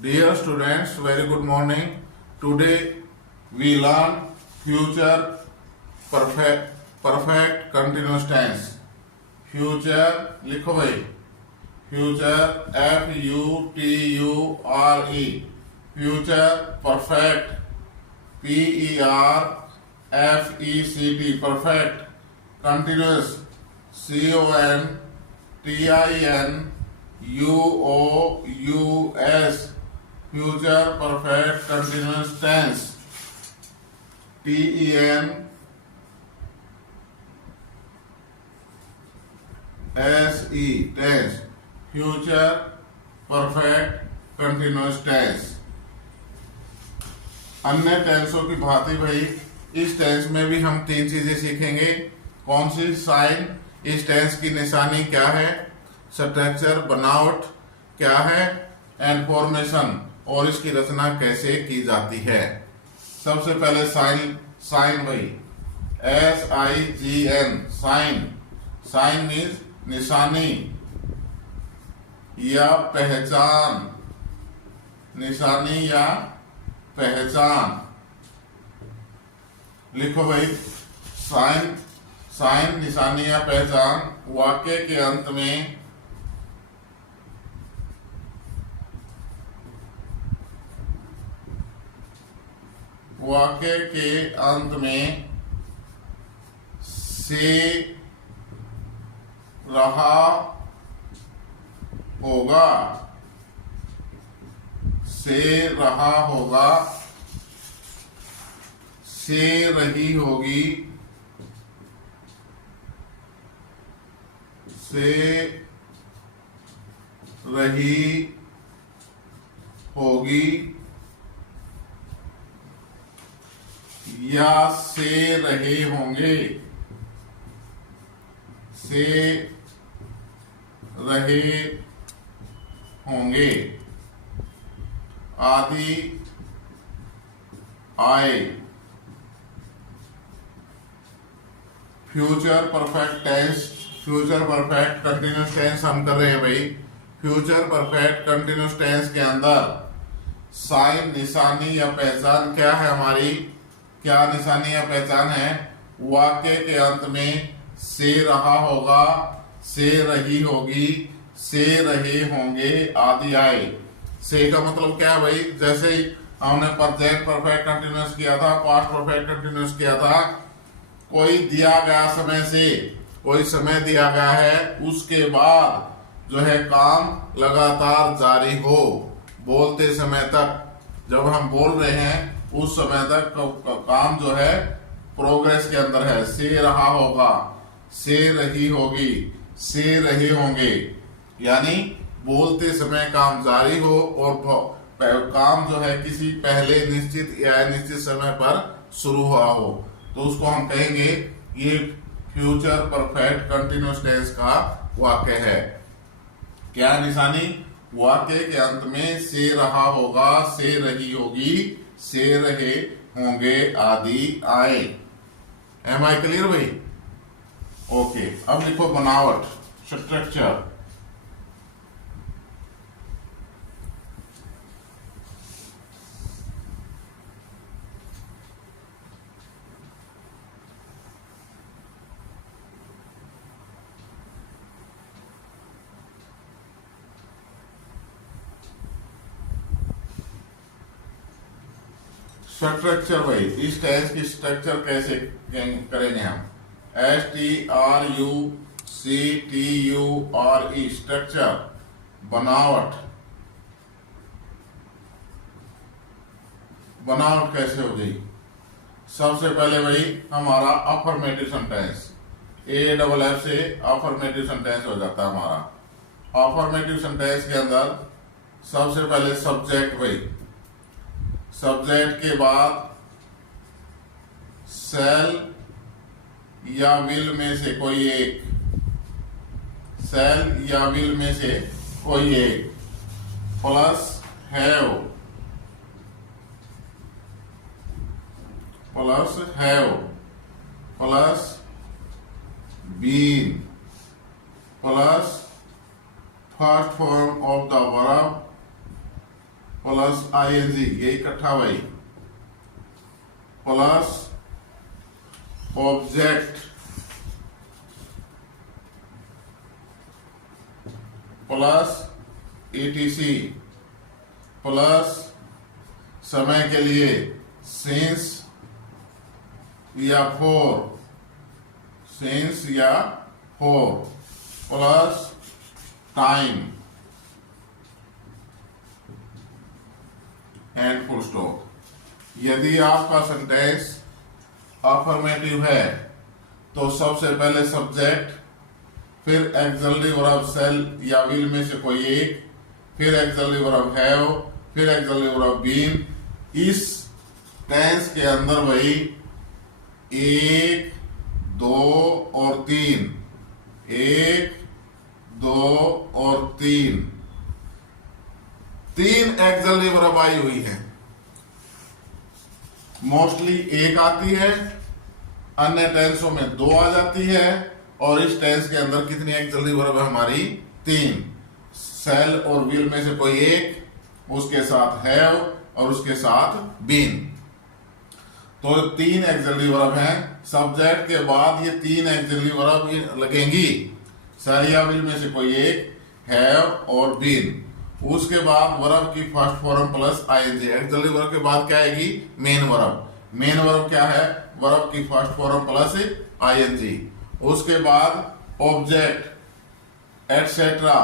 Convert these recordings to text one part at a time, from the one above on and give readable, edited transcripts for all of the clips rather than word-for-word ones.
Dear students, very good morning. Today we learn future perfect continuous tense. Future लिखो भाई. Future FUTURE. Future perfect PERFECT. Perfect. Continuous CONTINUOUS. Future perfect continuous tense. TENSE. Tense. Future perfect continuous tense. अन्य टेंसों की भांति भाई इस tense में भी हम तीन चीजें सीखेंगे. कौन सी? साइन. इस टेंस की निशानी क्या है? स्ट्रक्चर बनावट क्या है? एंड फॉर्मेशन और इसकी रचना कैसे की जाती है. सबसे पहले साइन. साइन भाई SIGN. साइन. साइन मीन्स निशानी या पहचान. निशानी या पहचान. लिखो भाई. साइन. साइन निशानी या पहचान. वाक्य के अंत में से रहा होगा. से रहा होगा. से रही होगी. से रही होगी या से रहे होंगे. से रहे होंगे आदि आए. Future perfect tense. Future perfect continuous tense हम कर रहे हैं भाई. फ्यूचर परफेक्ट कंटिन्यूस टेंस के अंदर साइन निशानी या पहचान क्या है हमारी? क्या निशानी या पहचान है? वाक्य के अंत में से रहा होगा, से रही होगी, से रहे होंगे आदि आए. से का मतलब क्या है भाई? जैसे ही हमने प्रेजेंट परफेक्ट कंटिन्यूस किया था, पास्ट परफेक्ट कंटिन्यूस किया था. कोई दिया गया समय से कोई समय दिया गया है, उसके बाद जो है काम लगातार जारी हो. बोलते समय तक जब हम बोल रहे हैं उस समय तक काम जो है प्रोग्रेस के अंदर है. से रहा होगा, से रही होगी, से रहे होंगे. यानी बोलते समय काम जारी हो और काम जो है किसी पहले निश्चित या अनिश्चित समय पर शुरू हुआ हो, तो उसको हम कहेंगे ये फ्यूचर परफेक्ट कंटिन्यूस टेंस का वाक्य है. क्या निशानी? वाक्य के अंत में से रहा होगा, से रही होगी, से रहे होंगे आदि आए. एम आई क्लियर भाई? ओके. अब लिखो बनावट. स्ट्रक्चर. स्ट्रक्चर भाई इस टेंस की स्ट्रक्चर कैसे करेंगे हम? STRUCTURE. स्ट्रक्चर. बनावट. बनावट कैसे हो गई? सबसे पहले भाई हमारा अफर्मेटिव सेंटेंस. AFF से अफर्मेटिव सेंटेंस हो जाता है हमारा. अफर्मेटिव सेंटेंस के अंदर सबसे पहले सब्जेक्ट भाई. सब्जेक्ट के बाद शैल या विल में से कोई एक. शैल या विल में से कोई एक. Plus have. Plus have. Plus been. Plus first form of the verb plus ING, ये इकट्ठा भाई, plus object plus ETC plus समय के लिए सिंस या फॉर, सिंस या for plus time and full stop. यदि आपका सेंटेंस अफर्मेटिव है तो सबसे पहले सब्जेक्ट, फिर एक्सक्लूसिव वर्ब शैल या विल में से कोई एक, फिर एक्सक्लूसिव वर्ब हैव, फिर एक्सक्लूसिव वर्ब बीन। इस टेंस के अंदर वही 1, 2 और 3, 1, 2 और 3 एक्सक्लूसिव वर्ब आई हुई है। मोस्टली एक आती है, अन्य टेंसों में 2 आ जाती है, और इस टेंस के अंदर कितनी एक्सक्लूसिव वर्ब है हमारी? 3। शैल और विल में से कोई एक, उसके साथ हैव और उसके साथ बीन। तो 3 एक्सक्लूसिव वर्ब हैं। सब्जेक्ट के बाद ये 3 एक्सक्लूसिव वर्ब लगेंगी, शैल या विल में से कोई एक, हैव और बीन। उसके बाद वर्ब की first form plus ING. Exclusive verb के बाद क्या आएगी? Main verb. मेन वर्ब क्या है? वर्ब की फर्स्ट फॉर्म प्लस आईएनजी। उसके बाद ऑब्जेक्ट एटसेट्रा,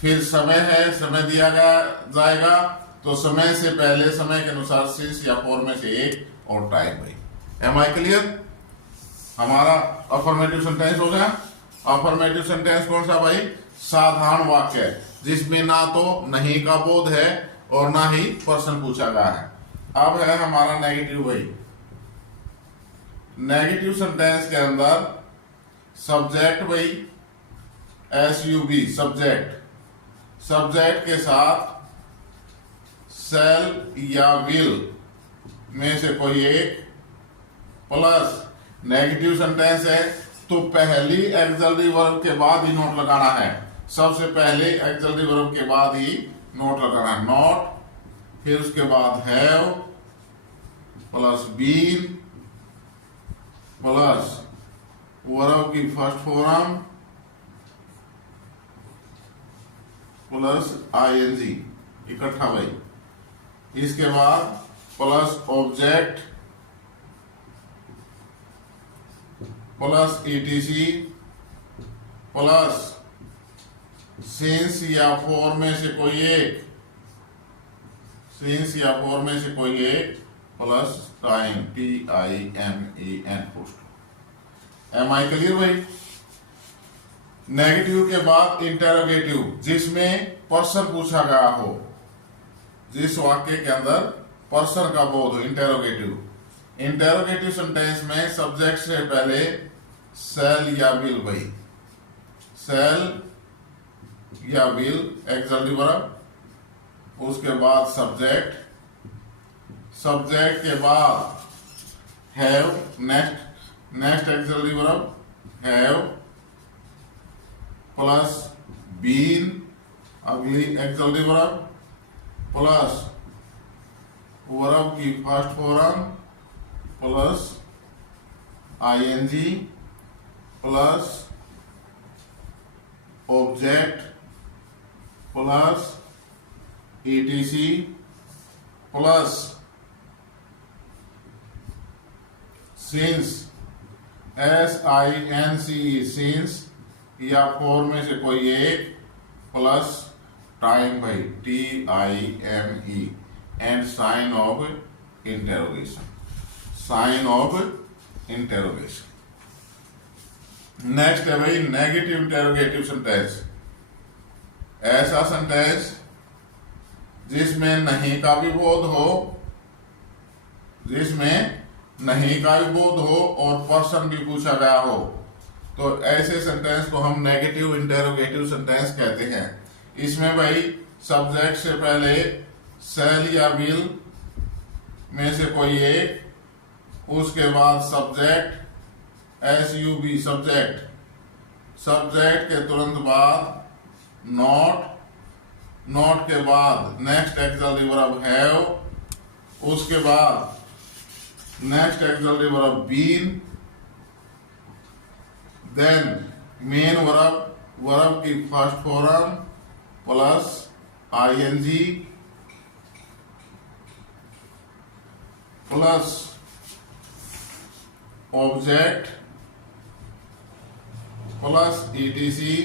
फिर समय है, समय दिया गया जाएगा तो समय से पहले समय के अनुसार सिंस या फॉर में से एक, और टाइम भाई। Am I clear? हमारा अफर्मेटिव सेंटेंस हो गया। अफर्मेटिव सेंटेंस कौन सा भाई? साधारण वाक्य है जिसमें ना तो नहीं का बोध है और ना ही प्रश्न पूछा गया है। अब है हमारा नेगेटिव भाई। नेगेटिव सेंटेंस के अंदर सब्जेक्ट भाई SUB सब्जेक्ट, सब्जेक्ट के साथ शैल या विल में से कोई एक, प्लस नेगेटिव सेंटेंस है तो पहली एक्सक्लूसिव वर्ब के बाद ही नोट लगाना है। सबसे पहले एक्सक्लूसिव वर्ब के बाद ही नोट लगाना है, नॉट, फिर उसके बाद have plus been plus verb की फर्स्ट फॉर्म प्लस आईएनजी, इकट्ठा भाई। इसके बाद plus object plus ETC plus since या फॉर में से कोई एक, सिंस या फॉर में से कोई एक, plus time TIMEN post. Am I clear भाई? नेगेटिव के बाद इंटेरोगेटिव, जिसमें पर्सन पूछा गया हो, जिस वाक्य के अंदर पर्सन का बोध हो, इंटेरोगेटिव। इंटेरोगेटिव सेंटेंस में सब्जेक्ट से पहले शैल या विल भाई, शैल या विल एक्सक्लूसिव वर्ब, उसके बाद सब्जेक्ट, सब्जेक्ट के बाद have, next exclusive verb have plus been, अगली एक्सक्लूसिव वर्ब, प्लस वर्ब की first form plus ING plus object plus ETC plus since SINCE since या फॉर में से कोई एक, प्लस टाइम भाई TIME and sign of interrogation, sign of interrogation. Next है भाई नेगेटिव इंटेरोगेटिव सेंटेंस। ऐसा सेंटेंस जिसमें नहीं का भी बोध हो, जिसमें नहीं का भी बोध हो और पर्सन भी पूछा गया हो, तो ऐसे सेंटेंस को हम नेगेटिव इंटेरोगेटिव सेंटेंस कहते हैं। इसमें भाई सब्जेक्ट से पहले शैल या विल में से कोई एक, उसके बाद सब्जेक्ट SUB सब्जेक्ट, सब्जेक्ट के तुरंत बाद नॉट, नॉट के बाद नेक्स्ट एक्सिलरी वर्ब हैव, उसके बाद next auxiliary verb been, then main verb की first form plus ING plus object plus ETC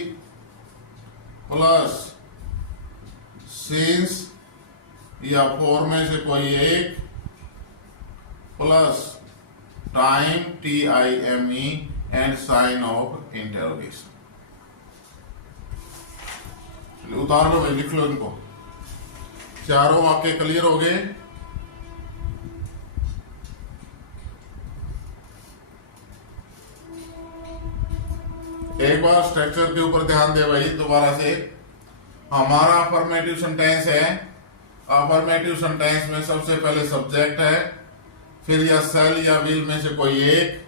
plus since या फोर में से कोई एक plus time TIME and sign of interrogation. उतार लो भाई, लिख लो इनको। चारों वाक्य क्लियर हो गए। एक बार स्ट्रक्चर के ऊपर ध्यान दे भाई दोबारा से। हमारा अफर्मेटिव सेंटेंस है, अफर्मेटिव सेंटेंस में सबसे पहले सब्जेक्ट है, फिर या सेल या विल में से कोई एक,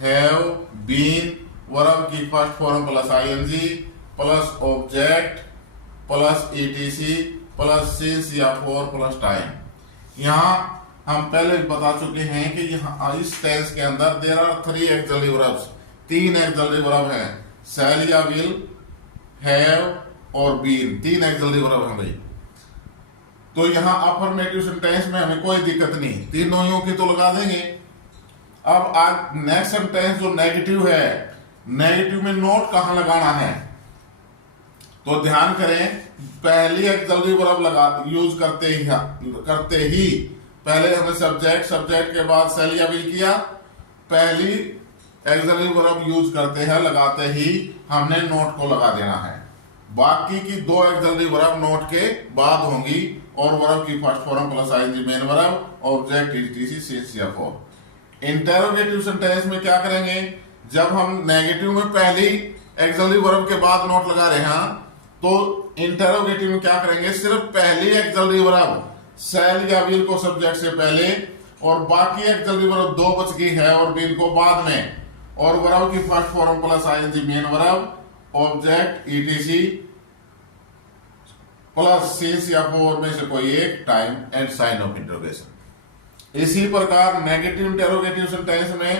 हैव, बीन, वर्ब की first form plus ING plus object plus ETC plus since या फॉर प्लस टाइम। यहां हम पहले बता चुके हैं कि यहाँ इस टेंस के अंदर there are 3 auxiliary verbs, 3 auxiliary verb हैं, सेल या विल, हैव और बीन, 3 एक्सिलरी वर्ब हैं भाई। तो यहाँ अफर्मेटिव सेंटेंस में हमें कोई दिक्कत नहीं, तीनों की तो लगा देंगे। अब आज नेक्स्ट सेंटेंस जो नेगेटिव है, नेगेटिव में नोट कहां लगाना है, तो ध्यान करें। पहली एक्सिलरी वर्ब लगा यूज करते ही पहले हमने सब्जेक्ट के बाद सेल या विल किया, पहली एक्सिलरी वर्ब यूज करते हैं लगाते ही हमने नोट को लगा देना है। बाकी की 2 एक्सिलरी वर्ब नोट के बाद होंगी और वर्ब की first form plus ING main verb, object ETC since या फॉर। इंटरोगेटिव सेंटेंस में क्या करेंगे, जब हम नेगेटिव में पहली एक्सिलरी वर्ब के बाद नोट लगा रहे हैं, तो इंटरोगेटिव में क्या करेंगे, सिर्फ पहली एक्सिलरी वर्ब सेल या विल को सब्जेक्ट से पहले और बाकी एक्सिलरी वर्ब 2 बच गई है और विल को बाद में, और वर्ब की first form plus ING main verb, object ETC plus since या फॉर में से कोई एक, time and sign of interrogation. इसी प्रकार नेगेटिव इंटरोगेटिव सेंटेंस में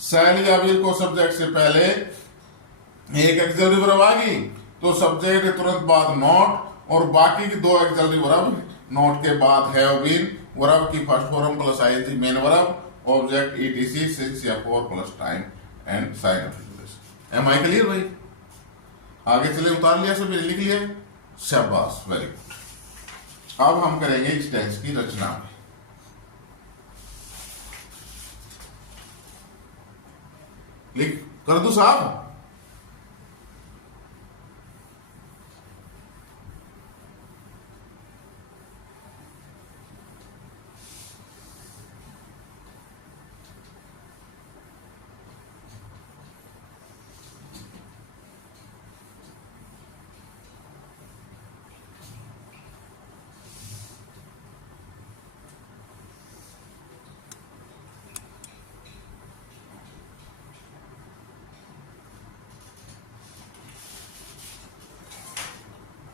सेल या विल को सब्जेक्ट से पहले एक एक्सिलरी वर्ब आ गई तो सब्जेक्ट के तुरंत बाद नॉट और बाकी की 2 एक्सिलरी वर्ब नॉट के बाद हैव बीन, वर्ब की first form plus ING main verb, object ETC since या for plus time and sign of interrogation. Am I clear भाई? आगे चले, उतार लिया सब, लिख लिया, शाबाश, वेरी गुड। अब हम करेंगे इस टेंस की रचना में। लिख कर दो साहब।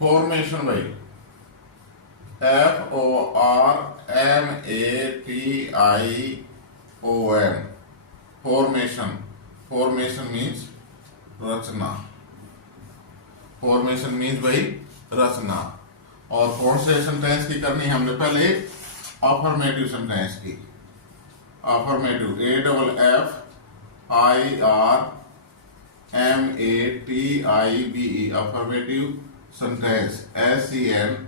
फॉर्मेशन भाई, FORMATION, फॉर्मेशन। फॉर्मेशन मीन्स रचना, फॉर्मेशन मीन्स भाई रचना। और कौन से सेंटेंस की करनी है हमने पहले, अफर्मेटिव सेंटेंस की। Affirmative, AFFIRMATIVE, affirmative sentence, SENTENCE।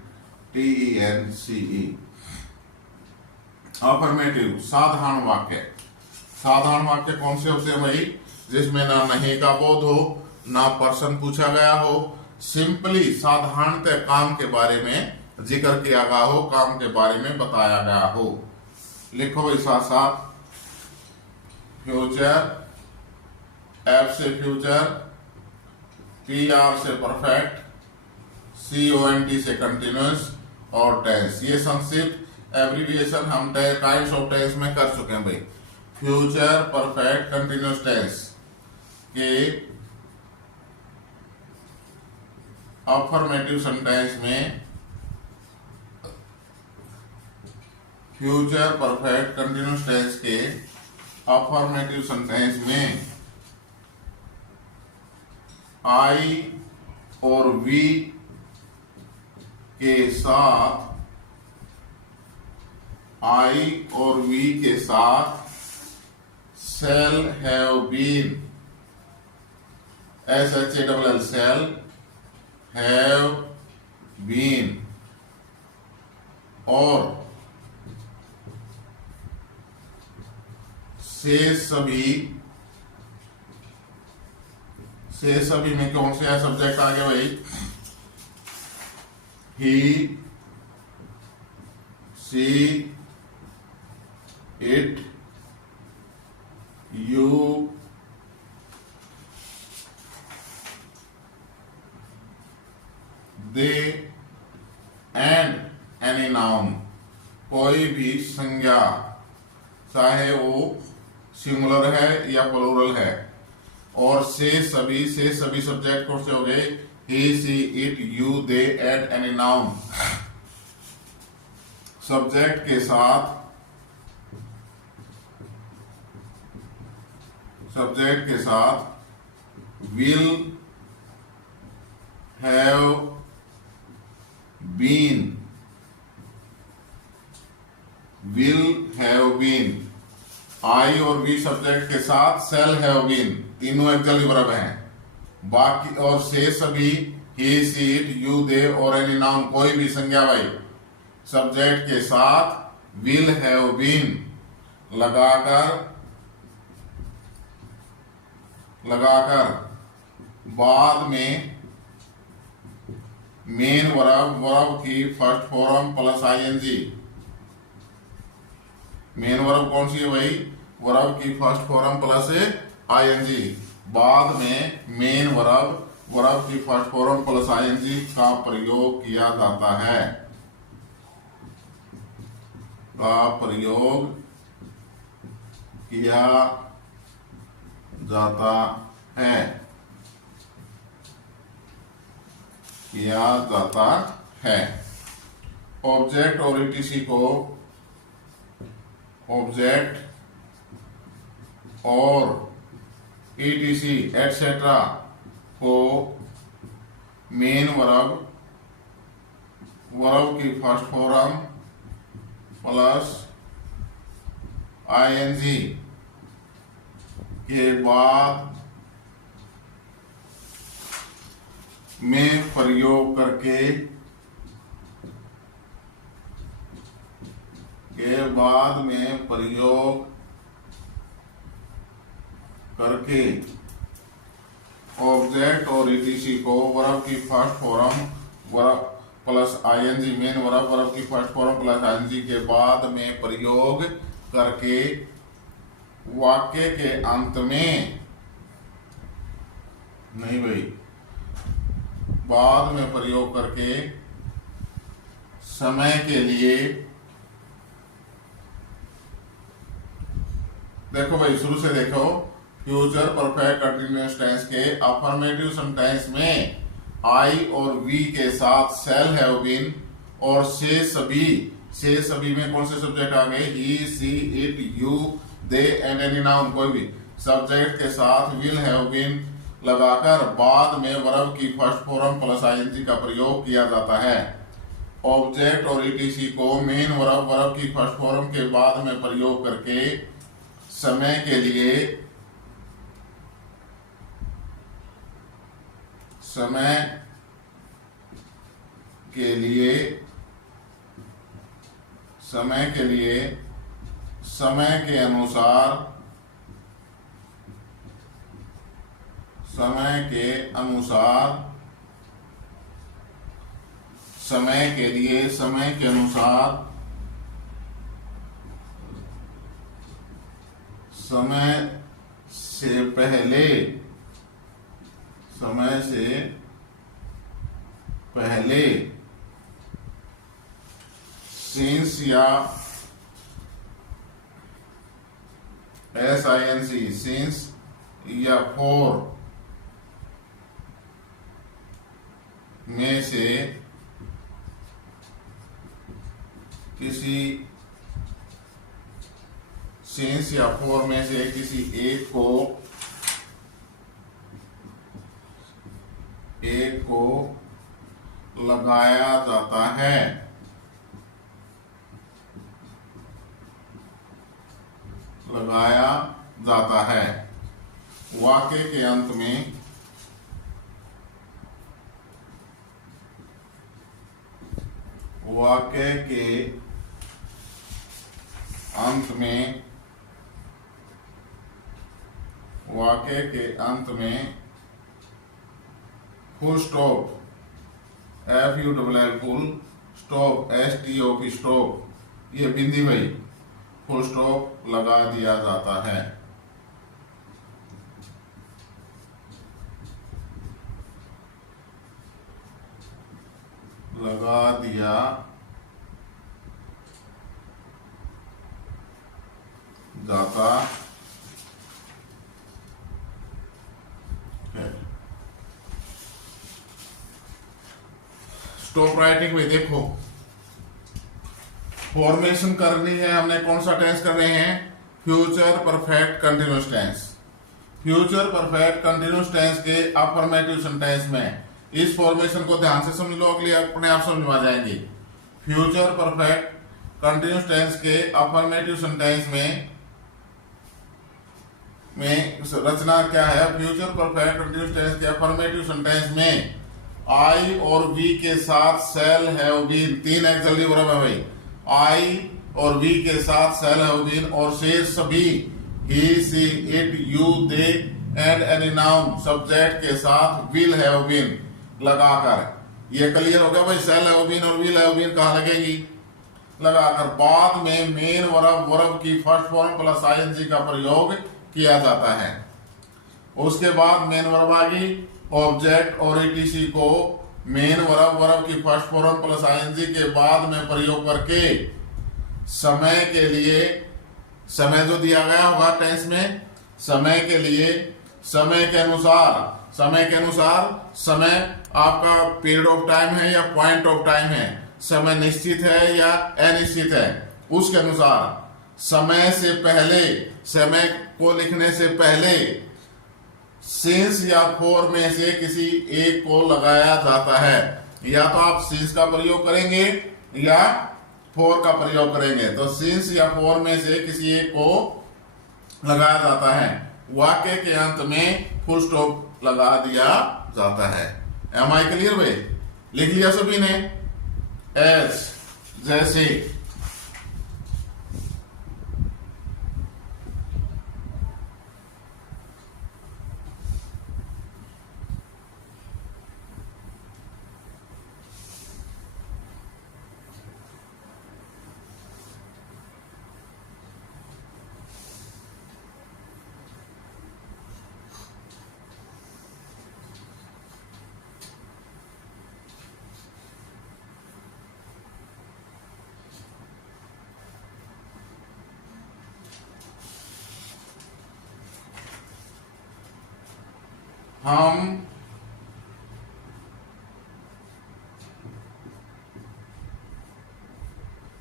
Affirmative साधारण वाक्य। साधारण वाक्य कौन से होते हैं भाई, जिसमें ना नहीं का बोध हो, ना प्रश्न पूछा गया हो, सिंपली साधारणतः काम के बारे में जिक्र किया गया हो, काम के बारे में बताया गया हो। लिखो भाई साथ साथ, फ्यूचर, F से फ्यूचर, PR से परफेक्ट, CONT से कंटिन्यूअस और टेंस। ये संक्षिप्त एब्रिविएशन हम टाइप्स ऑफ टेंस में कर चुके हैं भाई। फ्यूचर परफेक्ट कंटिन्यूअस टेंस के अफर्मेटिव सेंटेंस में फ्यूचर परफेक्ट कंटिन्यूस टेंस के अफर्मेटिव सेंटेंस में आई और वी के साथ shall have been SHALL shall have been और से सभी में कौन से सब्जेक्ट आ गया भाई? He, she, it, you, they and any noun, कोई भी संज्ञा, चाहे वो सिंगुलर है या प्लूरल है। और से सभी सब्जेक्ट कौन से हो गए? He, she, it, you, they and any noun. Subject के साथ विल हैव बीन, आई और वी सब्जेक्ट के साथ सेल हैव बीन, तीनों एक्चुअली वर्ब हैं। बाकी और से सभी ही, सी, इट, यू, दे और एनी नाउन, कोई भी संज्ञा भाई सब्जेक्ट के साथ विल हैव बीन लगाकर बाद में मेन वर्ब की first form plus ING. Main verb कौन सी है भाई? वर्ब की फर्स्ट फॉर्म प्लस आईएनजी। बाद में मेन वर्ब की फर्स्ट फॉर्म प्लस आईएनजी का प्रयोग किया जाता है। ऑब्जेक्ट और ईटीसी को एटसेट्रा को मेन वर्ब की फर्स्ट फॉर्म प्लस आईएनजी के बाद में प्रयोग करके ऑब्जेक्ट और ईटीसी को वर्ब की first form plus ING, main verb की फर्स्ट फॉर्म प्लस आईएनजी के बाद में प्रयोग करके वाक्य के अंत में, नहीं भाई, बाद में प्रयोग करके समय के लिए, देखो भाई शुरू से देखो, फ्यूचर परफेक्ट कंटिन्यूअस टेंस के अफर्मेटिव सेंटेंस में आई और वी के साथ सेल हैव बीन और से सभी में कौन से सब्जेक्ट आ गए? He, she, it, you, they and any noun, कोई भी सब्जेक्ट के साथ विल हैव बीन लगाकर बाद में वर्ब की फर्स्ट फॉर्म प्लस आईएनजी का प्रयोग किया जाता है। ऑब्जेक्ट और ईटीसी को मेन वर्ब की फर्स्ट फॉर्म के बाद में प्रयोग करके समय के लिए समय के अनुसार समय से पहले सिंस या SINC सिंस या फॉर में से किसी since या for में से किसी एक को लगाया जाता है। लगाया जाता है। वाक्य के अंत में वाक्य के अंत में full stop FULL full stop STOP stop ये बिंदी भाई फुल स्टॉप लगा दिया जाता है। लगा दिया जाता है। स्टॉप राइटिंग में देखो फॉर्मेशन करनी है हमने। कौन सा टेंस कर रहे हैं? Future perfect continuous tense. Future perfect continuous tense के अफर्मेटिव सेंटेंस में इस फॉर्मेशन को ध्यान से समझ लो, अगली अपने आप समझ में आ जाएंगे। फ्यूचर परफेक्ट कंटिन्यूअस टेंस के अफर्मेटिव सेंटेंस में रचना क्या है? फ्यूचर परफेक्ट कंटिन्यूअस टेंस के अफर्मेटिव सेंटेंस में आई और वी के साथ सेल हैव बीन, तीन एक्सलरी वर्ब है भाई। आई और वी के साथ सेल हैव बीन और शेष सभी he she it you they and any noun subject के साथ विल हैव बीन लगाकर। ये क्लियर हो गया भाई। सेल हैव बीन और विल हैव बीन कहां लगेगी? लगाकर। बाद में मेन वर्ब की फर्स्ट फॉर्म प्लस आईएनजी का प्रयोग किया जाता है। उसके बाद मेन वर्ब आ गई, ऑब्जेक्ट और ईटीसी को मेन वर्ब की फर्स्ट फॉर्म प्लस आईएनजी के बाद में प्रयोग करके समय के लिए, समय जो दिया गया होगा टेंस में, समय के लिए समय के अनुसार समय आपका पीरियड ऑफ टाइम है या पॉइंट ऑफ टाइम है, समय निश्चित है या अनिश्चित है, उसके अनुसार समय से पहले, समय को लिखने से पहले सिंस या फॉर में से किसी एक को लगाया जाता है। या तो आप सिंस का प्रयोग करेंगे या फॉर का प्रयोग करेंगे। तो सिंस या फॉर में से किसी एक को लगाया जाता है। वाक्य के अंत में फुल स्टॉप लगा दिया जाता है। एम आई क्लियर भाई? लिख लिया सभी ने? एज, जैसे।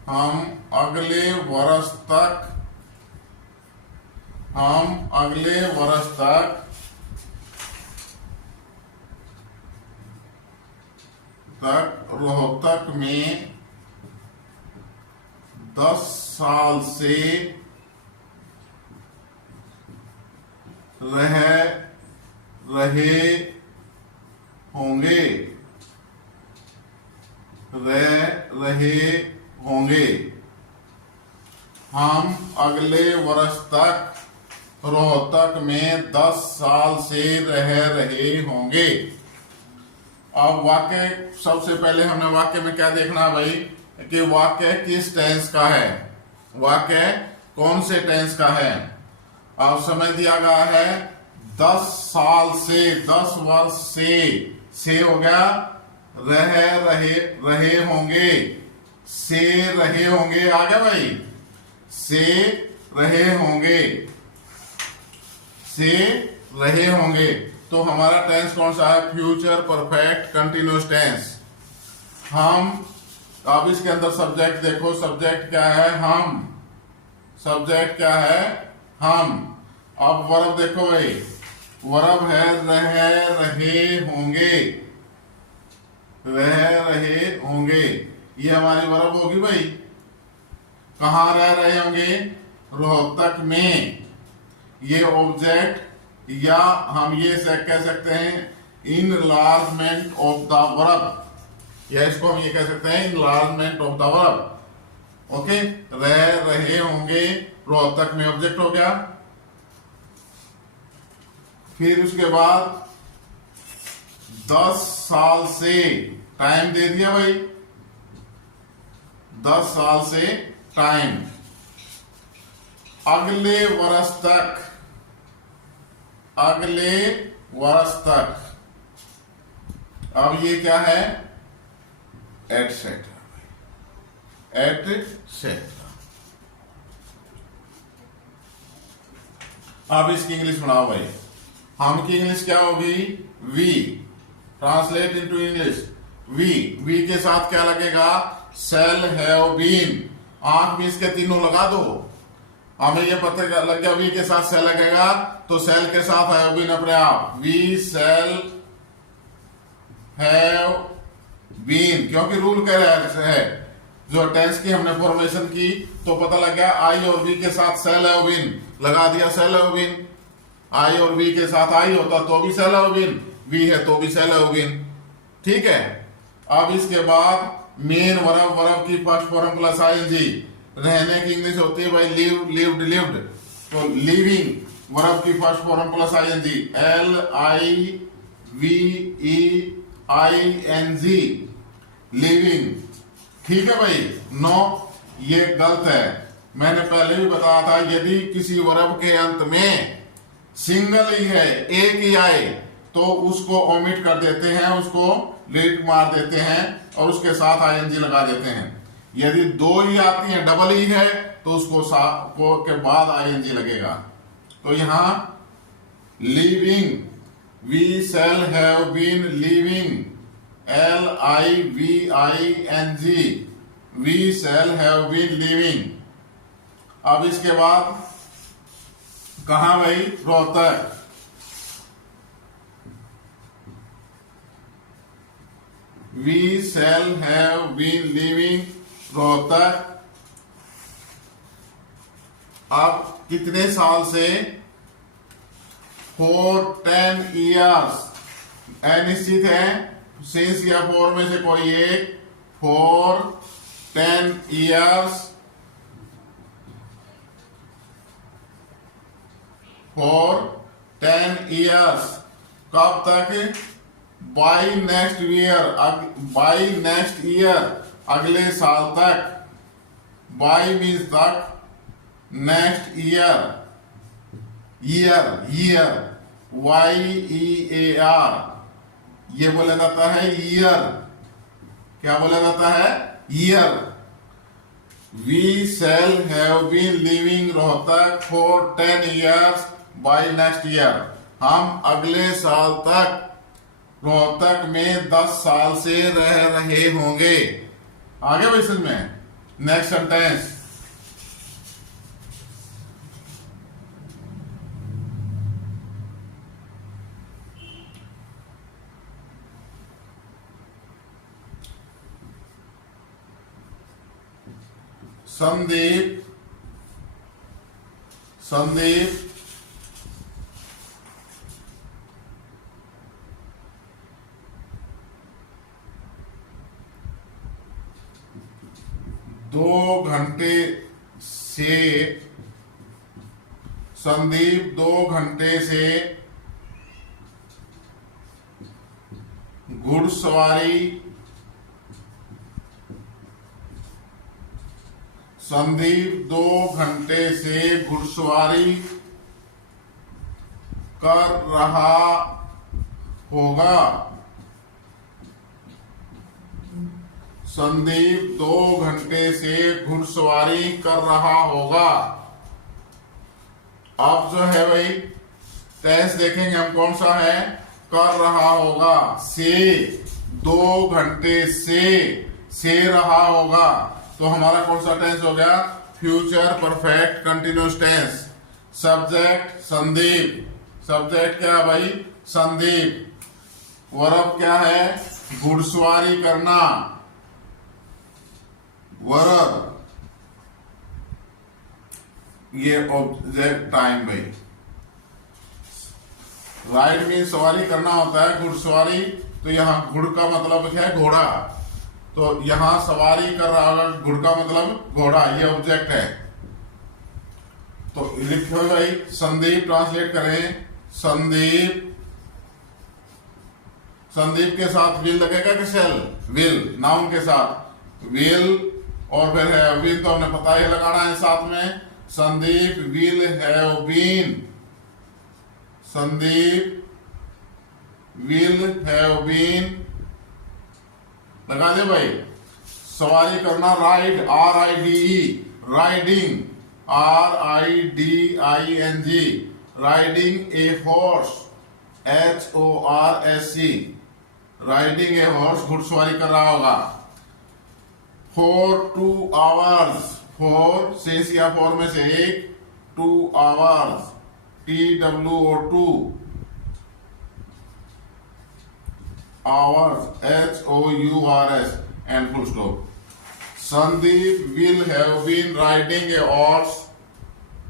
हम अगले वर्ष तक रोहतक में 10 साल से रहे होंगे। हम अगले वर्ष तक रोहतक में 10 साल से रहे होंगे। अब वाक्य, सबसे पहले हमने वाक्य में क्या देखना है भाई कि वाक्य किस टेंस का है, वाक्य कौन से टेंस का है। अब समय दिया गया है 10 साल से, 10 वर्ष से हो गया रहे होंगे, से रहे होंगे आ गया भाई, से रहे होंगे तो हमारा टेंस कौन सा है? Future perfect continuous tense. हम अब इसके अंदर सब्जेक्ट देखो, सब्जेक्ट क्या है? हम। सब्जेक्ट क्या है? हम। अब वर्ब देखो भाई, वर्ब है रह रहे होंगे, रह रहे होंगे, ये हमारी वर्ब होगी भाई। कहाँ रह रहे होंगे? रोहतक में। ये ऑब्जेक्ट या हम ये कह सकते हैं इनलार्जमेंट ऑफ द वर्ब, या इसको हम ये कह सकते हैं enlargement of the verb. Okay, रह रहे होंगे रोहतक में ऑब्जेक्ट हो गया। फिर उसके बाद 10 साल से, टाइम दे दिया भाई, 10 साल से टाइम। अगले वर्ष तक, अगले वर्ष तक। अब ये क्या है? Etcetera, etcetera. अब इसकी इंग्लिश बनाओ भाई। हम की इंग्लिश क्या होगी? We. Translate into English we. We के साथ क्या लगेगा? Shall have been. आंख में इसके तीनों लगा दो, हमें ये पता लग गया वी के साथ सेल लगेगा, तो सेल के साथ हैव बीन अपने आप। वी सेल हैव बीन, क्योंकि रूल कह रहा है जो टेंस की हमने फॉर्मेशन की, तो पता लग गया आई और वी के साथ सेल हैव बीन, लगा दिया सेल हैव बीन। आई और वी के साथ आई होता तो भी सेल हैव बीन, वी है तो भी सेल हैव बीन। ठीक है। अब इसके बाद मेन वर्ब, वर्ब की फर्स्ट फॉर्म प्लस आईएनजी। रहने की इंग्लिश होती है भाई लिव, लिव्ड, लिव्ड, तो लिविंग वर्ब की first form plus I N G, LIVEING, living. ठीक है भाई। नो, ये गलत है। मैंने पहले भी बताया था यदि किसी वर्ब के अंत में सिंगल ही है, एक ही आए, तो उसको ओमिट कर देते हैं, उसको लीड मार देते हैं और उसके साथ आईएनजी लगा देते हैं। यदि दो ही आती हैं, डबल ही है, तो उसको के बाद आईएनजी लगेगा। तो यहां living, we shall have been living, LIVING, we shall have been living. अब इसके बाद कहां भाई? Rohtak. We shall have been living Rohtak. अब कितने साल से? For 10 years. अनिश्चित है, सिंस या फॉर में से कोई एक। For 10 years, for 10 years. कब तक? By next year, by next year, अगले साल तक। बाई मीन्स तक, next year, year, year, YEAR, ये बोला जाता है ईयर। क्या बोला जाता है? Year. We shall have been living Rohtak for 10 years by next year. हम अगले साल तक रोहतक में 10 साल से रह रहे होंगे। आगे भाई समझ में? नेक्स्ट सेंटेंस, संदीप, संदीप 2 घंटे से, संदीप 2 घंटे से घुड़सवारी, संदीप 2 घंटे से घुड़सवारी कर रहा होगा। संदीप 2 घंटे से घुड़सवारी कर रहा होगा। अब जो है भाई टेंस देखेंगे हम कौन सा है, कर रहा होगा, से 2 घंटे से रहा होगा, तो हमारा कौन सा टेंस हो गया, future perfect continuous tense. Subject Sandeep, subject क्या है भाई, संदीप। वर्ब क्या है, घुड़सवारी करना, वर्ब। ये ऑब्जेक्ट टाइम भाई। राइड मीन सवारी करना होता है, घुड़सवारी, तो यहाँ घुड़ का मतलब क्या है, घोड़ा, तो यहाँ सवारी कर रहा होगा, घुड़ का मतलब घोड़ा, ये ऑब्जेक्ट है। तो लिखो भाई संदीप, ट्रांसलेट करें, संदीप, संदीप के साथ विल लगेगा कि शेल, विल, नाउन के साथ विल, और फिर है विल, तो हमने पता ही लगाना है साथ में, Sandeep will have been, Sandeep will have been, लगा दे भाई। सवारी करना, ride, RIDE, riding, RIDING, riding a horse, HORSE, riding a horse, घुड़सवारी कर रहा होगा। फॉर 2 आवर्स, फॉर सेंस या फॉर में से एक, 2 hours, TWO2, hours, HOURS, and full stop. Sandeep will have been riding a horse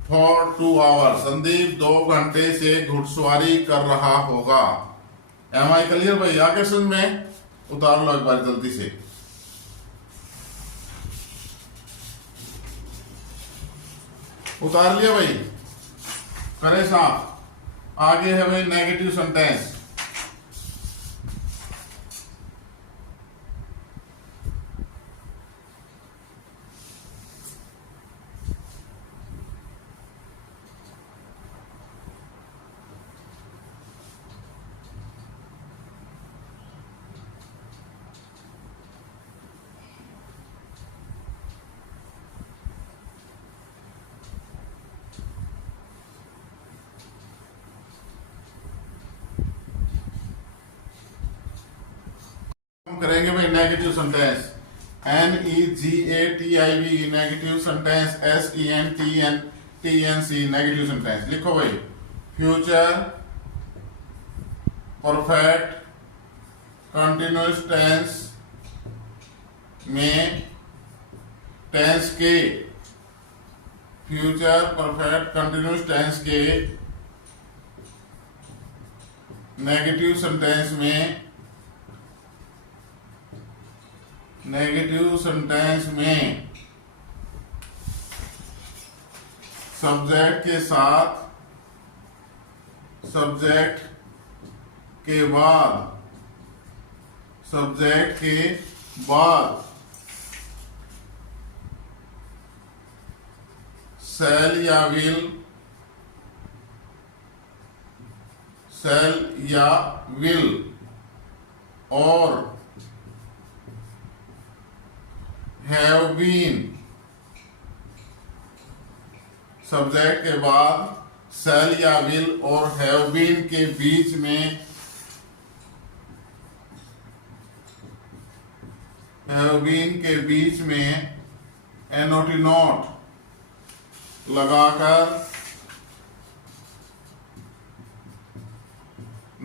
for 2 hours. Sandeep 2 घंटे से घुड़सवारी कर रहा होगा। Am I clear भाई? आगे सुन में उतार लो एक बार जल्दी से। उतार लिया भाई, करे साफ। आगे है भाई नेगेटिव सेंटेंस। हम करेंगे भाई negative sentence, NEGATIV negative sentence, SENTNC negative sentence. लिखो भाई, फ्यूचर परफेक्ट कंटिन्यूस टेंस में टेंस के, फ्यूचर परफेक्ट कंटिन्यूस टेंस के नेगेटिव सेंटेंस में, नेगेटिव सेंटेंस में सब्जेक्ट के साथ, सब्जेक्ट के बाद, सब्जेक्ट के बाद शैल या विल, शैल या विल और हैव बीन, सब्जेक्ट के बाद शैल या विल और हैव बीन के बीच में, हैव बीन के बीच में NOT नोट लगाकर,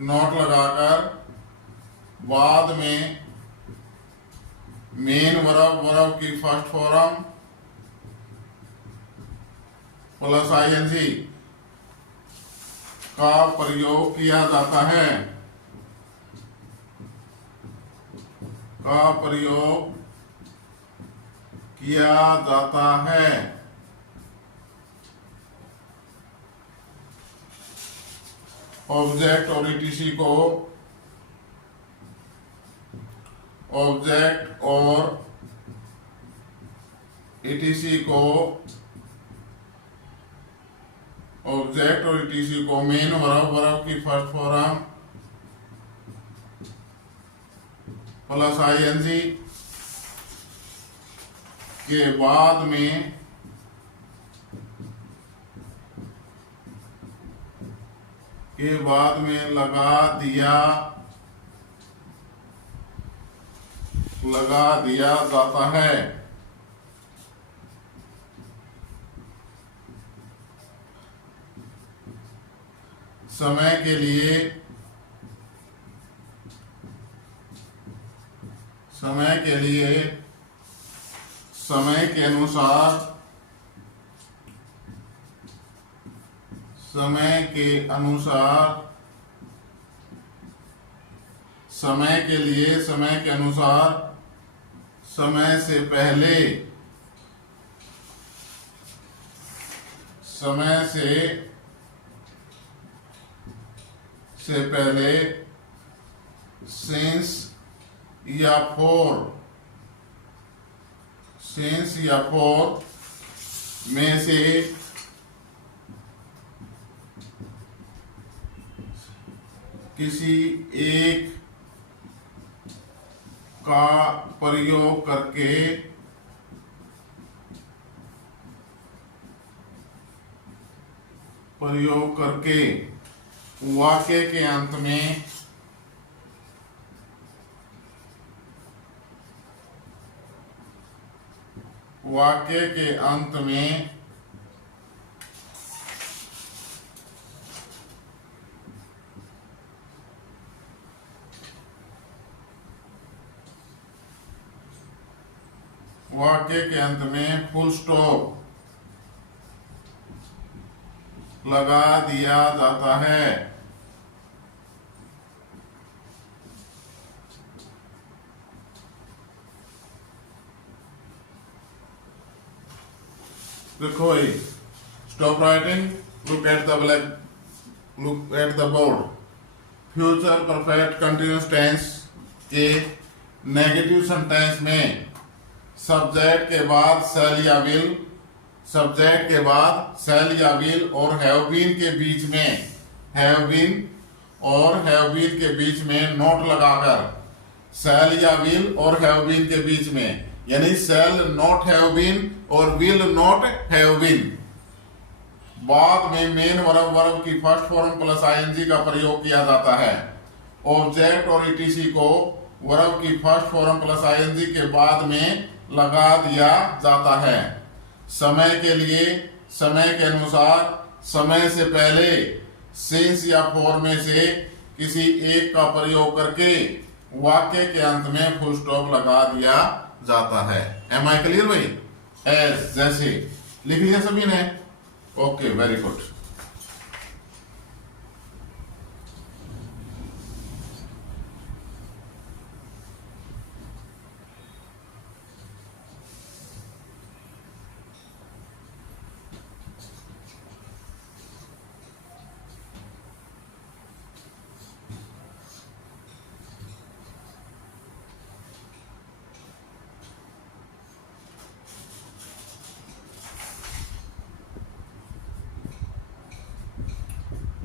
नोट लगाकर बाद में मेन वर्ब, वर्ब की फर्स्ट फॉर्म प्लस ING का प्रयोग किया जाता है, का प्रयोग किया जाता है। ऑब्जेक्ट और ETC को, ऑब्जेक्ट और ETC को, ऑब्जेक्ट और ETC को मेन वर्ब, वर्ब की फर्स्ट फॉर्म प्लस ING के बाद में के बाद में लगा दिया जाता है। समय के लिए समय के अनुसार समय के लिए समय के अनुसार समय से पहले सिंस या फोर में से किसी एक का प्रयोग करके वाक्य के अंत में फुल स्टॉप लगा दिया जाता है। देखो भाई, stop writing, look at the board. Future perfect continuous tense के नेगेटिव सेंटेंस में सब्जेक्ट के बाद शैल या विल और हैव बीन के बीच में नोट लगाकर, शैल या विल और हैव बीन के बीच में, यानी शैल नॉट हैव बीन और विल नॉट हैव बीन, बाद में मेन वर्ब की फर्स्ट फॉर्म प्लस आईएनजी का प्रयोग किया जाता है। ऑब्जेक्ट और ईटीसी को वर्ब की फर्स्ट फॉर्म प्लस आईएनजी के बाद में लगा दिया जाता है। समय के लिए समय के अनुसार समय से पहले सिंस या फोर में से किसी एक का प्रयोग करके वाक्य के अंत में फुल स्टॉप लगा दिया जाता है। एम आई क्लियर भाई? एस जैसे लिख लिया सभी ने? Okay, very good.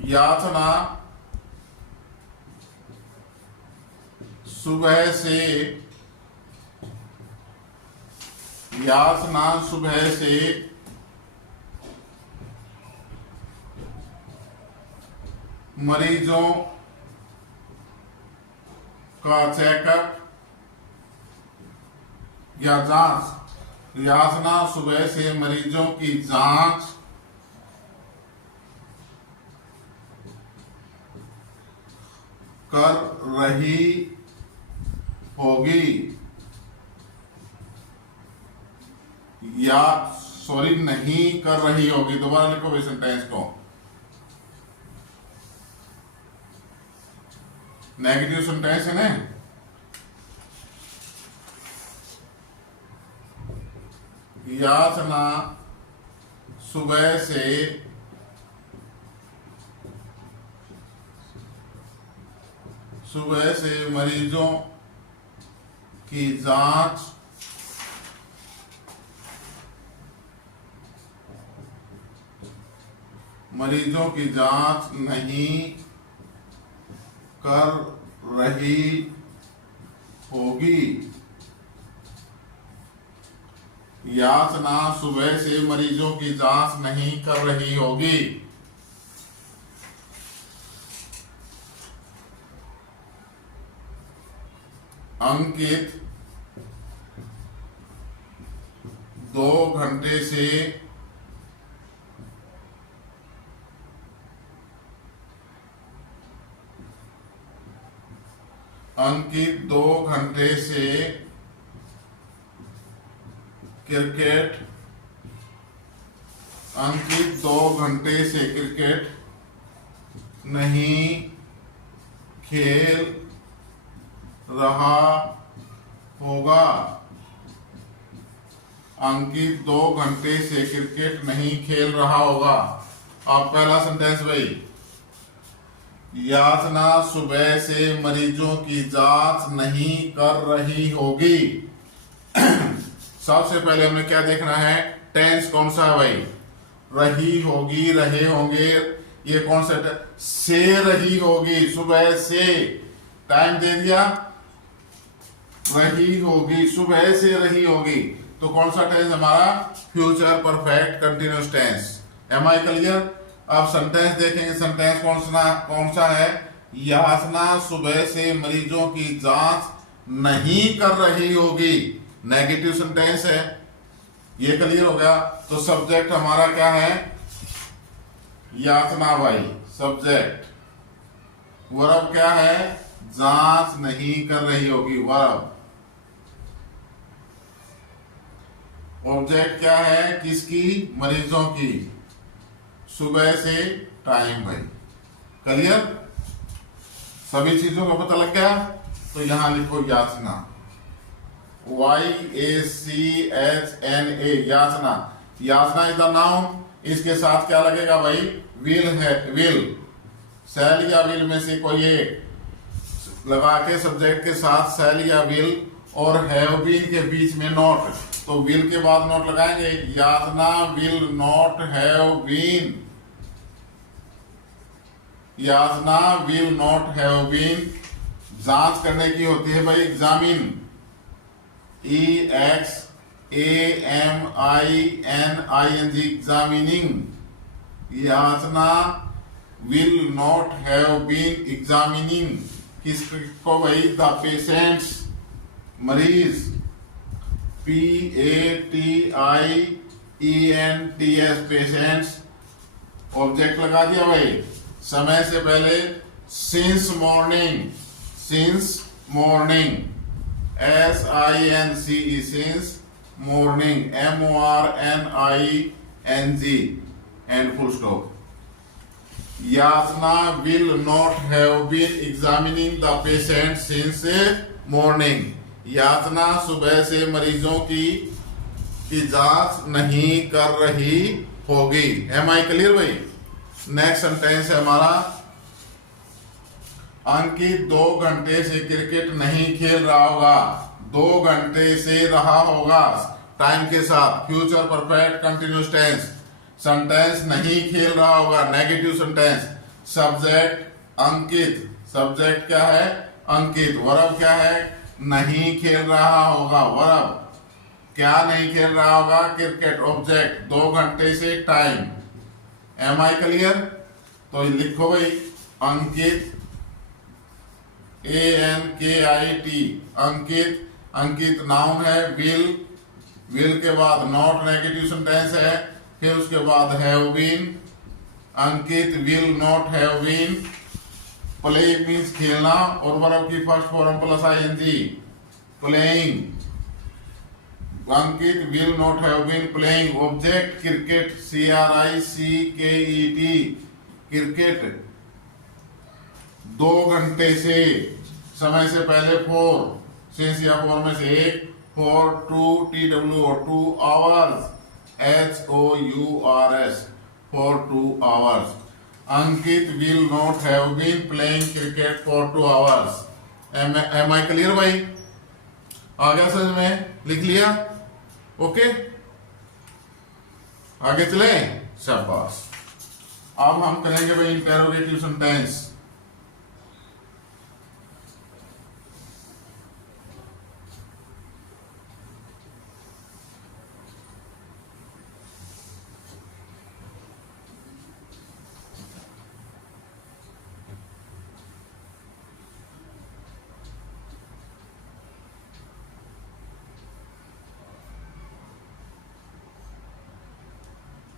याचना सुबह से मरीजों का चेकअप या जांच, याचना सुबह से मरीजों की जांच कर रही होगी, या सॉरी नहीं कर रही होगी। दोबारा लिखो भाई सेंटेंस को। नेगेटिव सेंटेंस है ना? याचना सुबह से मरीजों की जांच नहीं कर रही होगी। याचना सुबह से मरीजों की जांच नहीं कर रही होगी। अंकित 2 घंटे से अंकित 2 घंटे से क्रिकेट अंकित 2 घंटे से क्रिकेट नहीं खेल रहा होगा। अंकित 2 घंटे से क्रिकेट नहीं खेल रहा होगा। अब पहला सेंटेंस भाई, याचना सुबह से मरीजों की जांच नहीं कर रही होगी। सबसे पहले हमें क्या देखना है, टेंस कौन सा है भाई, रही होगी, रहे होंगे, ये कौन सा से रही होगी, सुबह से, टाइम दे दिया, रही होगी, सुबह से रही होगी, तो कौन सा टेंस हमारा, future perfect continuous tense. Am I clear. अब सेंटेंस देखेंगे, सेंटेंस कौन सा है, याचना सुबह से मरीजों की जांच नहीं कर रही होगी, नेगेटिव सेंटेंस है, ये क्लियर हो गया। तो सब्जेक्ट हमारा क्या है, याचना भाई, सब्जेक्ट। वर्ब क्या है, जांच नहीं कर रही होगी, वर्ब। ऑब्जेक्ट क्या है, किसकी, मरीजों की, सुबह से, टाइम भाई। क्लियर, सभी चीजों का पता लग गया। तो यहां लिखो याचना, YACHNA, याचना। याचना इज द नाउन, इसके साथ क्या लगेगा भाई, विल है, विल, शैल या विल में से कोई एक लगा के सब्जेक्ट के साथ शैल या विल और हैव बीन के बीच में नॉट, तो विल के बाद नॉट लगाएंगे, Yachna will not have been, Yachna will not have been, जांच करने की होती है भाई, examine, EXAMINING, examining. Yachna will not have been examining किसको भाई, द पेशेंट्स, मरीज, PATIENTS, पेशेंट्स। ऑब्जेक्ट लगा दिया भाई, समय से पहले, since morning, since morning, SINCE, since morning, MORNING, and full stop. Yachna will not have been examining the patient since morning, Yachna सुबह से मरीजों की जांच नहीं कर रही होगी। एम आई क्लियर भाई। नेक्स्ट सेंटेंस है हमारा, अंकित 2 घंटे से क्रिकेट नहीं खेल रहा होगा, 2 घंटे से रहा होगा, टाइम के साथ, future perfect continuous tense. Sentence नहीं खेल रहा होगा, negative sentence. Subject Ankit, subject क्या है, अंकित। वर्ब क्या है, नहीं खेल रहा होगा, वर्ब। क्या नहीं खेल रहा होगा, क्रिकेट। ऑब्जेक्ट 2 घंटे से, टाइम। M I clear. तो लिखो भाई, अंकित, ANKIT, अंकित। अंकित नाउन है, विल, विल के बाद नॉट नेगेटिव सेंटेंस है, फिर उसके बाद have been. Ankit will not have been, play means खेलना, और वर्ब की first form plus ING, playing. Ankit will not have been playing. Object cricket, CRICKET, cricket. 2 घंटे से, समय से पहले, फोर, सिंस या फोर में से एक, फॉर, टू, TW और 2 hours, HOURS, for 2 hours. Ankit will not have been playing cricket for 2 hours. Am I clear भाई, आ गया समझ में, लिख लिया, ओके। आगे चले, शाबाश। अब हम करेंगे भाई इंटेरोगेटिव सेंटेंस।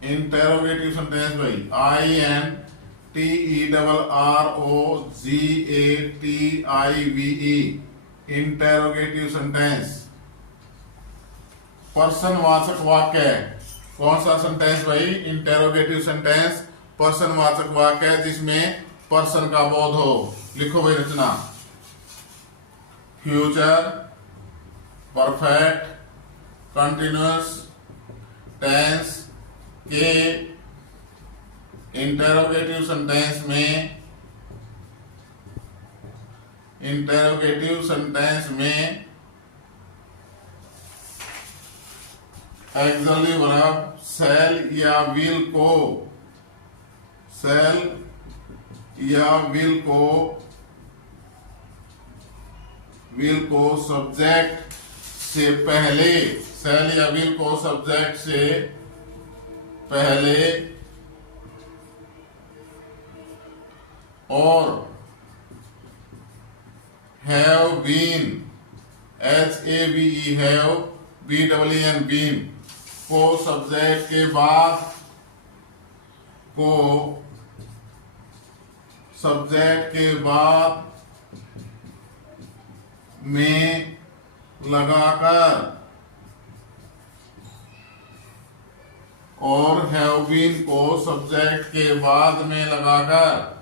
इंटेरोगेटिव सेंटेंस भाई, INTERROGATIVE, इंटेरोगेटिव सेंटेंस। पर्सनवाचक वाक्य, कौन सा सेंटेंस भाई? इंटेरोगेटिव सेंटेंस पर्सनवाचक वाक्य है जिसमें पर्सन का बोध हो। लिखो भाई रचना, फ्यूचर परफेक्ट कंटिन्यूअस टेंस के इंटेरोगेटिव सेंटेंस में एक्सली वर्ब शैल या विल को सब्जेक्ट से पहले, शैल या विल को सब्जेक्ट से पहले और have been, HAVE, have BEEN, been को सब्जेक्ट के बाद में लगाकर और हैव बीन को सब्जेक्ट के बाद में लगाकर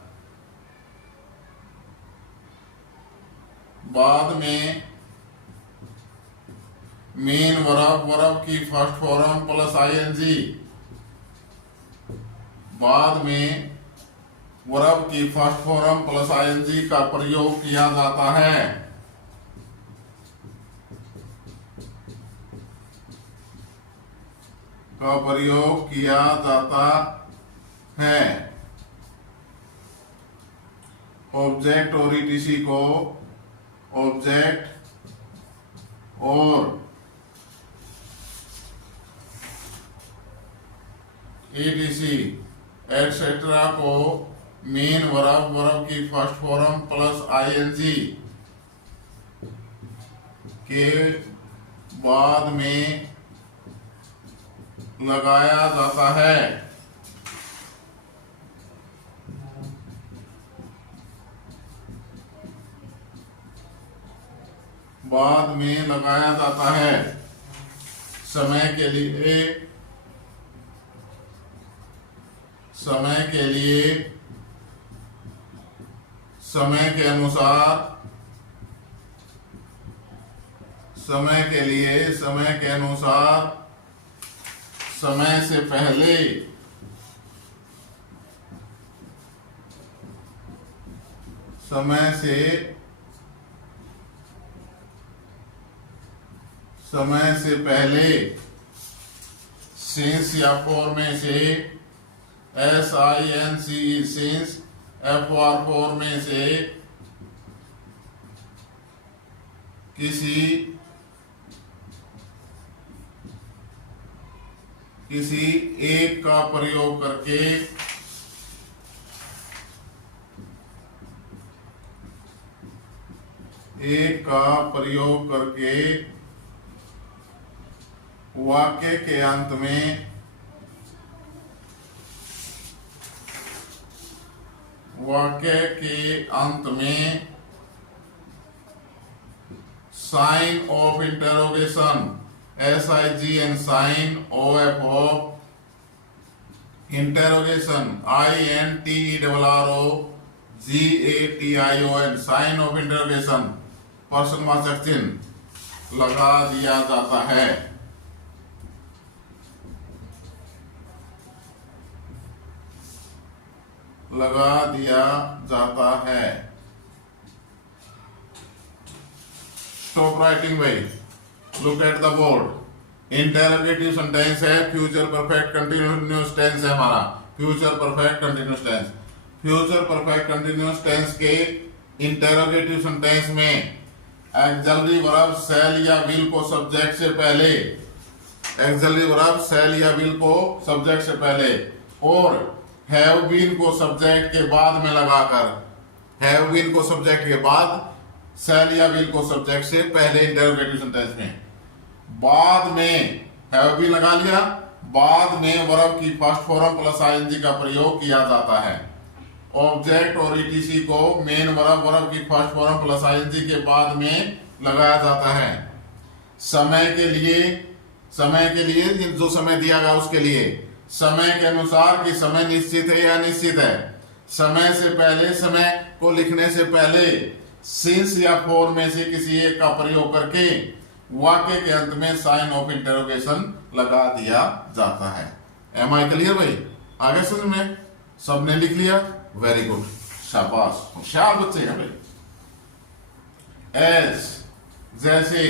बाद में मेन वर्ब की फर्स्ट फॉर्म प्लस ING, बाद में वर्ब की फर्स्ट फॉर्म प्लस ING का प्रयोग किया जाता है। ऑब्जेक्ट और ETC को ऑब्जेक्ट और ETC एक्सेट्रा को मेन वर्ब की फर्स्ट फॉर्म प्लस ING के बाद में लगाया जाता है। बाद में लगाया जाता है। समय के अनुसार समय से पहले सिंस या फॉर में से SINCE, सिंस FOR में से किसी एक का प्रयोग करके वाक्य के अंत में sign of interrogation SIGN, sign OF of interrogation INTERROGATION, sign of interrogation प्रश्नवाचक चिन्ह लगा दिया जाता है। स्टॉप राइटिंग भाई, look at the board. Interrogative sentence है, फ्यूचर परफेक्ट कंटिन्यूअस टेंस है हमारा। फ्यूचर परफेक्ट कंटिन्यूअस टेंस के इंटेरोगेटिव सेंटेंस में एक्सिलरी वर्ब शैल या विल को सब्जेक्ट से पहले और हैव बीन को सब्जेक्ट के बाद में लगाकर, शैल या विल को सब्जेक्ट से पहले इंटेरोगेटिव सेंटेंस में, बाद में हैव बीन लगा लिया, बाद में वर्ब की फर्स्ट फॉर्म प्लस आईएनजी का प्रयोग किया जाता है। ऑब्जेक्ट और ईटीसी को मेन वर्ब की फर्स्ट फॉर्म प्लस आईएनजी के बाद में लगाया जाता है। समय के लिए जो समय दिया गया उसके लिए समय के अनुसार कि समय निश्चित है या अनिश्चित है। समय से पहले, समय को लिखने से पहले सिंस या फॉर में से किसी एक का प्रयोग करके वाक्य के अंत में साइन ऑफ इंटरोगेशन लगा दिया जाता है। एम आई क्लियर भाई? आगे समझ में? सबने लिख लिया? वेरी गुड, शाबाश, होशियार बच्चे हैं भाई। एज, जैसे,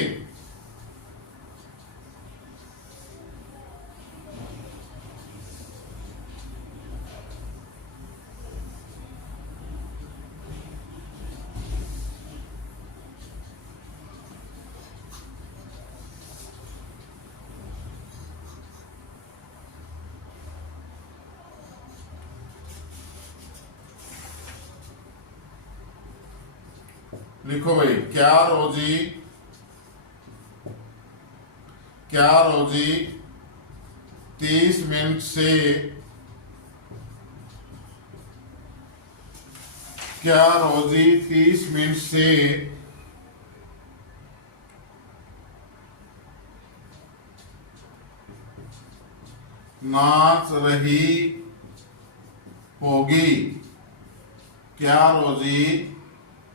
लिखो भाई, क्या रोजी 30 मिनट से नाच रही होगी। क्या रोजी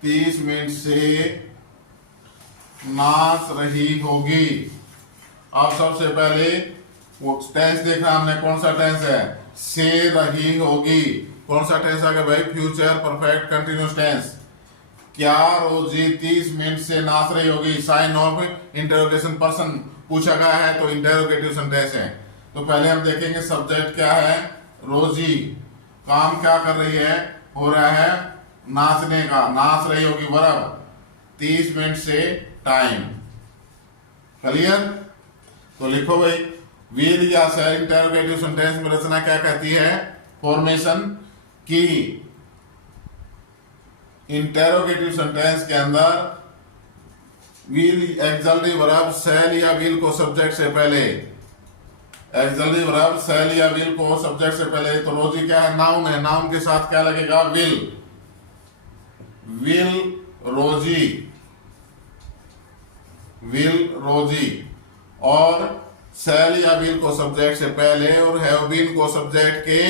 30 मिनट से नाच रही होगी। अब सबसे पहले वो टेंस देखना हमने, कौन सा टेंस है? से रही होगी। कौन सा टेंस आ गया भाई? Future perfect continuous tense. क्या रोजी 30 मिनट से नाच रही होगी, साइन ऑफ इंटरोगेशन पर्सन पूछा गया है तो इंटरोगेटिव सेंटेंस है। तो पहले हम देखेंगे सब्जेक्ट क्या है? रोजी। काम क्या कर रही है? हो रहा है नाचने का, नाच रही होगी वर्ब, 30 मिनट से टाइम। क्लियर? तो लिखो भाई, विल या शैल इंटरोगेटिव सेंटेंस में रचना क्या कहती है? फॉर्मेशन की। इंटरोगेटिव सेंटेंस के अंदर विल एक्सक्लूसिव वर्ब शैल या विल को सब्जेक्ट से पहले, एक्सक्लूसिव वर्ब शैल या विल को सब्जेक्ट से पहले। तो रोजी क्या है? नाउन है, नाउन के साथ क्या लगेगा? विल रोजी। और शैल या विल को सब्जेक्ट से पहले और हैव बीन को सब्जेक्ट के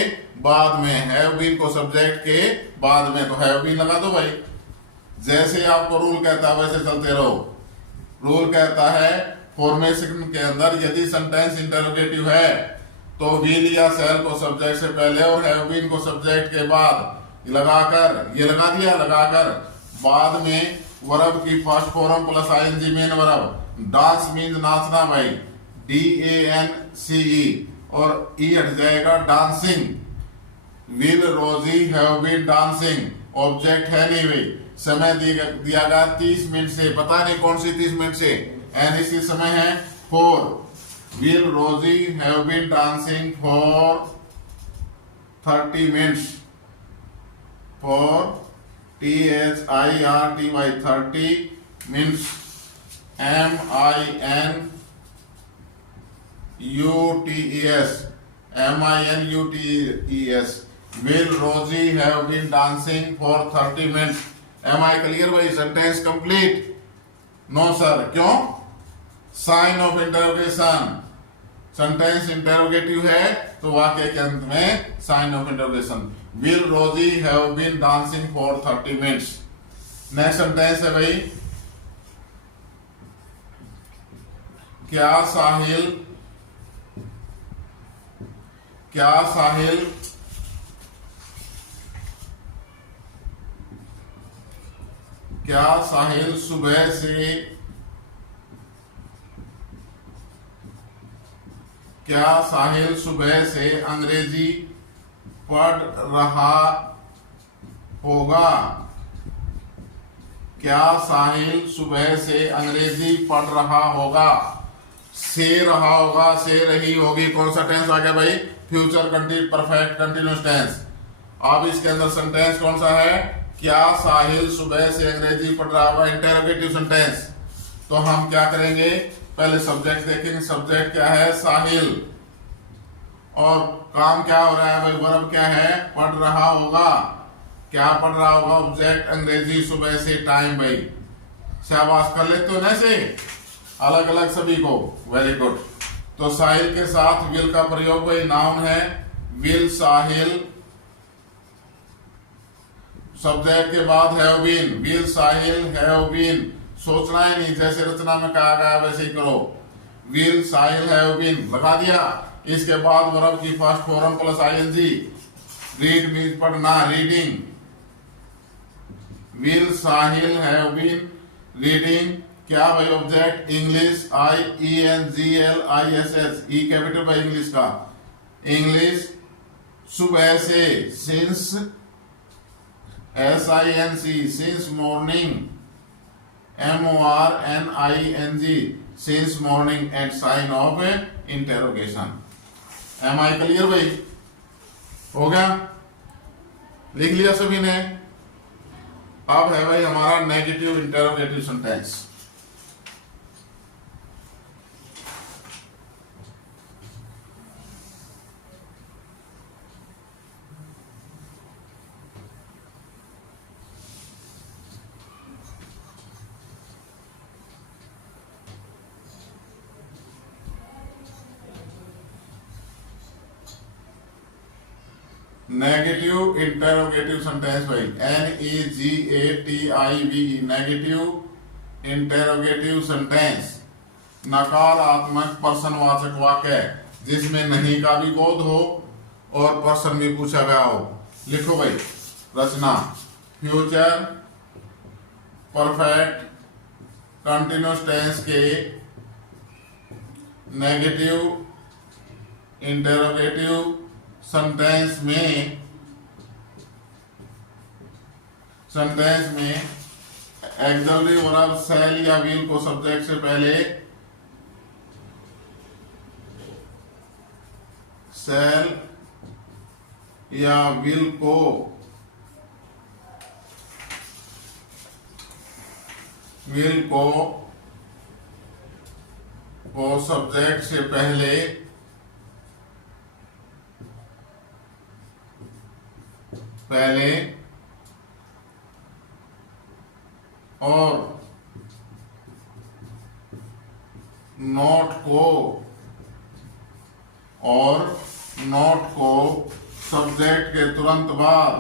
बाद में, हैव बीन को सब्जेक्ट के बाद में, तो हैव बीन लगा दो भाई। जैसे आपको रूल कहता है वैसे चलते रहो। रूल कहता है फॉर्मेशन के अंदर यदि सेंटेंस इंटरोगेटिव है तो विल या शैल को सब्जेक्ट से पहले और हैव बीन को सब्जेक्ट के बाद लगाकर, ये लगा दिया, लगाकर बाद में वर्ब की first form plus ING main verb. Dance means नाचना भाई, DANCE, और ई हट जाएगा dancing. Will Rosie have been dancing, object है नहीं भाई। समय दिया गया 30 मिनट से, पता नहीं कौन सी 30 मिनट से, एनएसी समय है 4। Will Rosie have been dancing for 30 minutes, for THIRTY 30 minutes, MINUTES, will Rosie have been dancing for 30 minutes? Am I clear भाई? Sentence complete? नो सर, क्यों? Sign of interrogation. Sentence interrogative है तो वाक्य के अंत में sign of interrogation. Will Rosie have been dancing for 30 minutes. Next sentence है भाई, क्या साहिल सुबह से अंग्रेजी पढ़ रहा होगा? क्या साहिल सुबह से अंग्रेजी पढ़ रहा होगा? से रहा होगा, से रही होगी। कौन सा टेंस आ गया भाई? Future perfect continuous tense. अब इसके अंदर सेंटेंस कौन सा है? क्या साहिल सुबह से अंग्रेजी पढ़ रहा होगा, इंटरोगेटिव सेंटेंस। तो हम क्या करेंगे? पहले सब्जेक्ट देखेंगे। सब्जेक्ट क्या है? साहिल। और काम क्या हो रहा है भाई, वर्ब क्या है, पढ़ रहा होगा। क्या पढ़ रहा होगा, ऑब्जेक्ट अंग्रेजी सुबह से टाइम भाई। शाबाश, कर लेते हो ना से अलग अलग सभी को, वेरी गुड। तो साहिल के साथ विल का प्रयोग भाई, नाउन है विल साहिल, सब्जेक्ट के बाद have been, will Sahil have been, सोचना ही नहीं, जैसे रचना में कहा गया वैसे ही करो। विल साहिल हैव बीन लगा दिया, इसके बाद वर्ब की first form plus ING. Read means पढ़ना, reading. Will Sahil have been reading, क्या भाई object English, IENGLISS, E capital भाई इंग्लिश का, इंग्लिश सुबह से, since SINC, since morning, MORNING, since morning, and sign of interrogation. Am I clear भाई, हो गया, लिख लिया सभी ने। अब है भाई हमारा negative interrogative sentence. Negative interrogative sentence भाई, NEGATIVE, नेगेटिव इंटेरोगेटिव सेंटेंस, नकारात्मक प्रश्नवाचक वाक्य जिसमें नहीं का भी बोध हो और प्रश्न भी पूछा गया हो। लिखो भाई रचना, फ्यूचर परफेक्ट कंटिन्यूअस टेंस के नेगेटिव इंटेरोगेटिव सेंटेंस में एक्सिलरी वर्ब शैल या विल को सब्जेक्ट से पहले, शैल या विल को सब्जेक्ट से पहले और नोट को सब्जेक्ट के तुरंत बाद,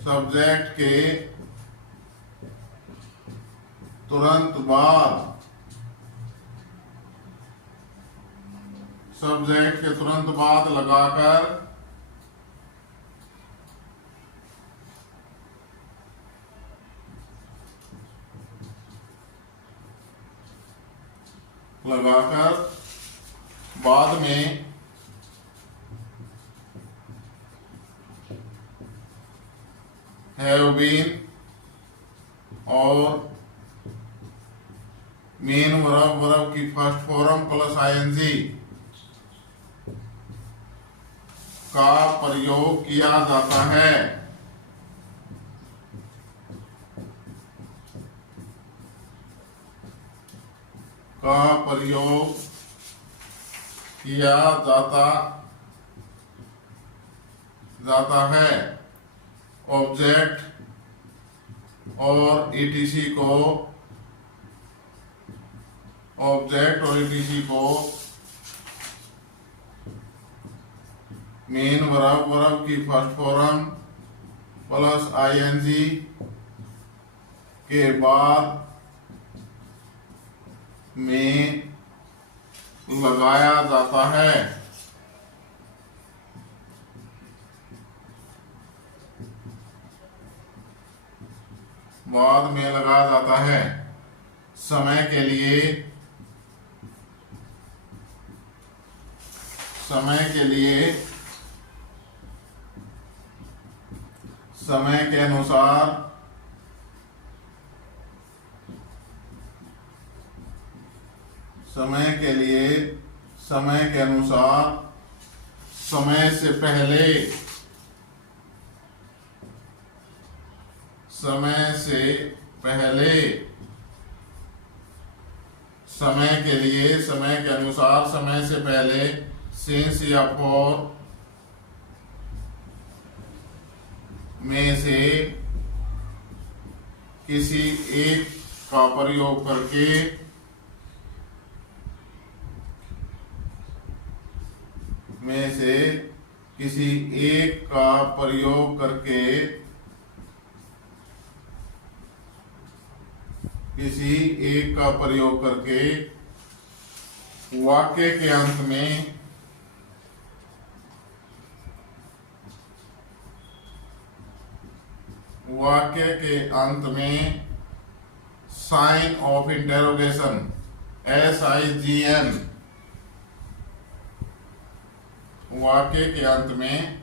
सब्जेक्ट के तुरंत बाद लगाकर बाद में हैव बीन और मेन वर्ब की फर्स्ट फॉर्म प्लस आईएनजी का प्रयोग किया जाता है। का प्रयोग किया जाता है। ऑब्जेक्ट और ईटीसी को मेन वर्ब की फर्स्ट फॉर्म प्लस आईएनजी के बाद में लगाया जाता है। बाद में लगाया जाता है। समय के लिए, समय के अनुसार समय से पहले, समय के लिए, समय के अनुसार, समय से पहले, सिंस या फॉर में से किसी एक का प्रयोग करके में से किसी एक का प्रयोग करके किसी एक का प्रयोग करके वाक्य के अंत में साइन ऑफ इंटेरोगेशन SIGN वाक्य के अंत में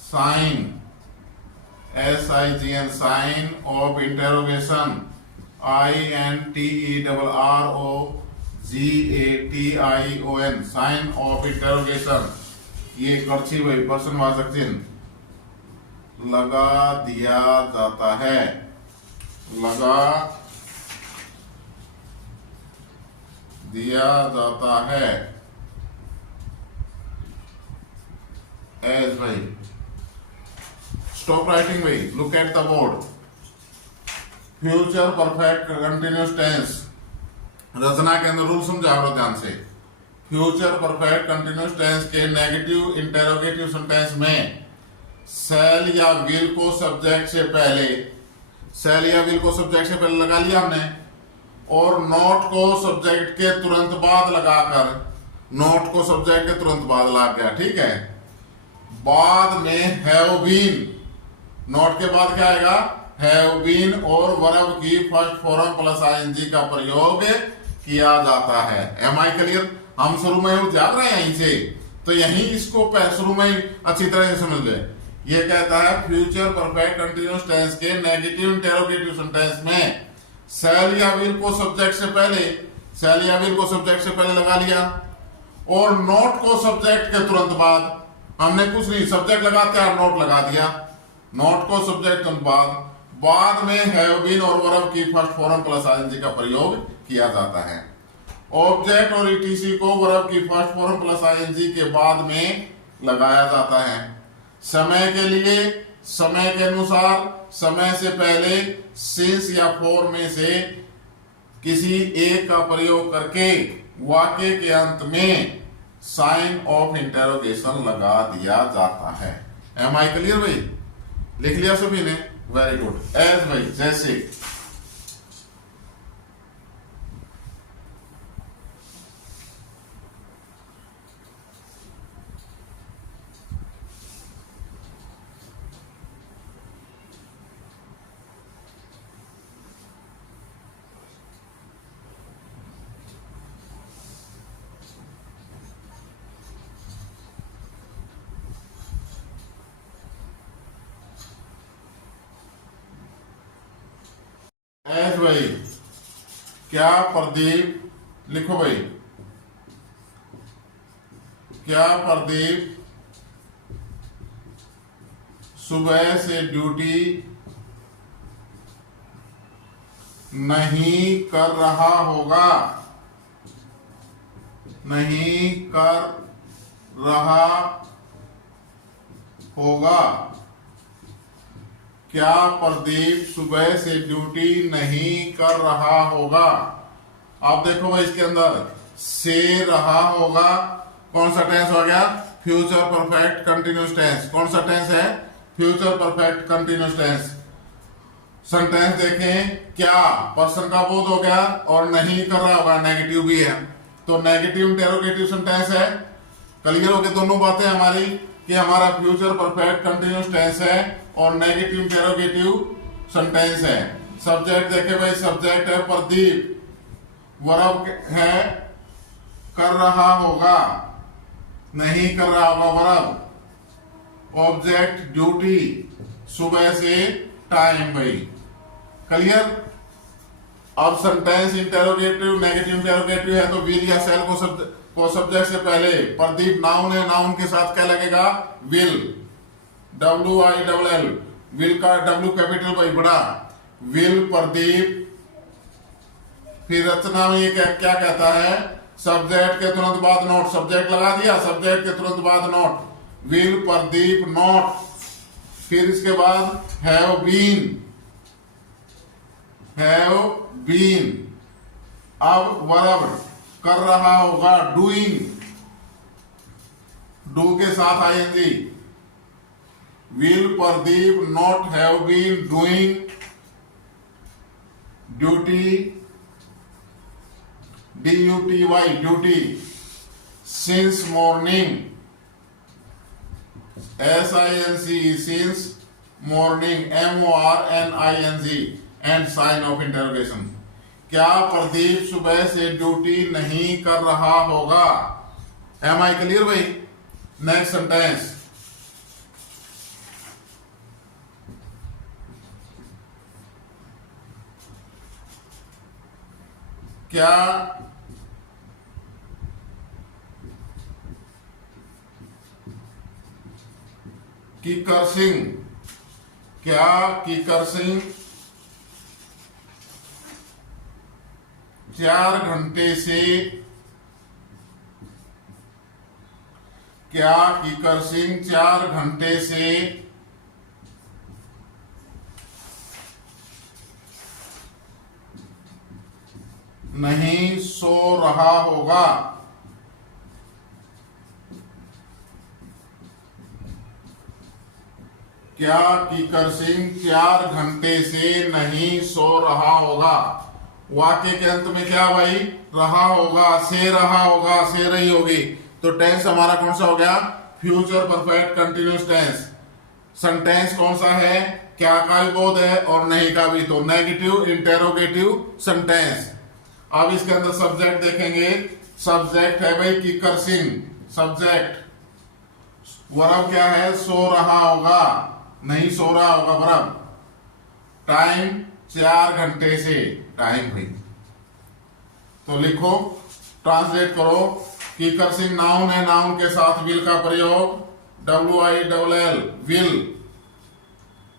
sign SIGN sign of interrogation INTERROGATION sign of interrogation ये कर्ची वही प्रश्नवाचक चिन्ह लगा दिया जाता है। लगा दिया जाता है एज भाई। स्टॉप राइटिंग भाई, look at the board. Future perfect continuous tense, रचना के अंदर रूल समझा लो ध्यान से। फ्यूचर परफेक्ट कंटिन्यूस टेंस के नेगेटिव इंटेरोगेटिव सेंटेंस में सेल या विल को सब्जेक्ट से पहले, सेल या विल को सब्जेक्ट से पहले लगा लिया हमने, और नॉट को सब्जेक्ट के तुरंत बाद लगाकर, नॉट को सब्जेक्ट के तुरंत बाद लग गया, ठीक है। बाद में हैव बीन, नॉट के बाद क्या आएगा, हैव बीन और वर्ब की फर्स्ट फॉर्म प्लस ING का प्रयोग किया जाता है। Am I clear? हम शुरू में जाग रहे हैं यहीं से, तो यहीं इसको शुरू में अच्छी तरह से समझ ले। ये कहता है फ्यूचर परफेक्ट कंटिन्यूस टेंस के नेगेटिव इंटेरोगेटिव सेंटेंस में सेल या विल को सब्जेक्ट से पहले, सेल या विल को सब्जेक्ट से पहले लगा लिया, और नॉट को सब्जेक्ट के तुरंत बाद, हमने कुछ नहीं, सब्जेक्ट लगाते हैं नोट लगा दिया, नोट को सब्जेक्ट तुरंत बाद में हैव बीन और वर्ब की फर्स्ट फॉर्म प्लस ING का प्रयोग किया जाता है। ऑब्जेक्ट और ETC को वर्ब की फर्स्ट फॉर्म प्लस ING के बाद में लगाया जाता है। समय के लिए, समय के अनुसार, समय से पहले, सिंस या फॉर में से किसी एक का प्रयोग करके वाक्य के अंत में साइन ऑफ इंटेरोगेशन लगा दिया जाता है। एम आई क्लियर भाई? लिख लिया सभी ने? Very good. एज भाई, जैसे एज भाई, क्या प्रदीप, लिखो भाई, क्या प्रदीप सुबह से ड्यूटी नहीं कर रहा होगा, नहीं कर रहा होगा? क्या प्रदीप सुबह से ड्यूटी नहीं कर रहा होगा? आप देखो भाई, इसके अंदर से रहा होगा, कौन सा टेंस हो गया? Future perfect continuous tense. कौन सा टेंस है? Future perfect continuous tense. Sentence देखें, क्या पर्सन का बोध हो गया, और नहीं कर रहा होगा नेगेटिव भी है, तो नेगेटिव इंटेरोगेटिव सेंटेंस है। क्लियर हो गए दोनों बातें हमारी, कि हमारा फ्यूचर परफेक्ट कंटिन्यूस टेंस है और नेगेटिव इंटेरोगेटिव सेंटेंस है। सब्जेक्ट देखे भाई, सब्जेक्ट है प्रदीप, वर्ब है कर रहा होगा, नहीं कर रहा होगा वर्ब, ऑब्जेक्ट ड्यूटी, सुबह से टाइम भाई। क्लियर? अब सेंटेंस इंटेरोगेटिव नेगेटिव इंटेरोगेटिव है, तो विल या सेल को सब्जेक्ट से पहले, प्रदीप नाउन है, नाउन के साथ क्या लगेगा? विल, WILL, विल का W कैपिटल भाई बड़ा, विल प्रदीप। फिर रचना में ये क्या कहता है? सब्जेक्ट के तुरंत बाद नोट, सब्जेक्ट लगा दिया, सब्जेक्ट के तुरंत बाद नोट, विल प्रदीप नोट, फिर इसके बाद हैव बीन, अब वर्ब कर रहा होगा, डूइंग, डू के साथ I N G, will Pradeep not have been doing duty, DUTY duty, since morning, SINCE since morning, MORNING, end sign of interrogation. क्या प्रदीप सुबह से ड्यूटी नहीं कर रहा होगा? एम आई क्लियर भाई? नेक्स्ट सेंटेंस, क्या किकर सिंह 4 घंटे से, क्या किकर सिंह 4 घंटे से नहीं सो रहा होगा? क्या किकर सिंह 4 घंटे से नहीं सो रहा होगा? वाक्य के अंत में क्या भाई? रहा होगा, से रहा होगा, से रही होगी, तो टेंस हमारा कौन सा हो गया? Future perfect continuous tense. Sentence कौन सा है? क्या का भी बोध है और नहीं का भी, तो नेगेटिव इंटेरोगेटिव सेंटेंस। अब इसके अंदर सब्जेक्ट देखेंगे, सब्जेक्ट है भाई किकर सिंह, सब्जेक्ट, वर्ब क्या है? सो रहा होगा, नहीं सो रहा होगा वर्ब, टाइम 4 घंटे से, टाइम भाई, तो लिखो, ट्रांसलेट करो, किकर सिंह नाउन है, नाउन के साथ विल का प्रयोग, WILL will,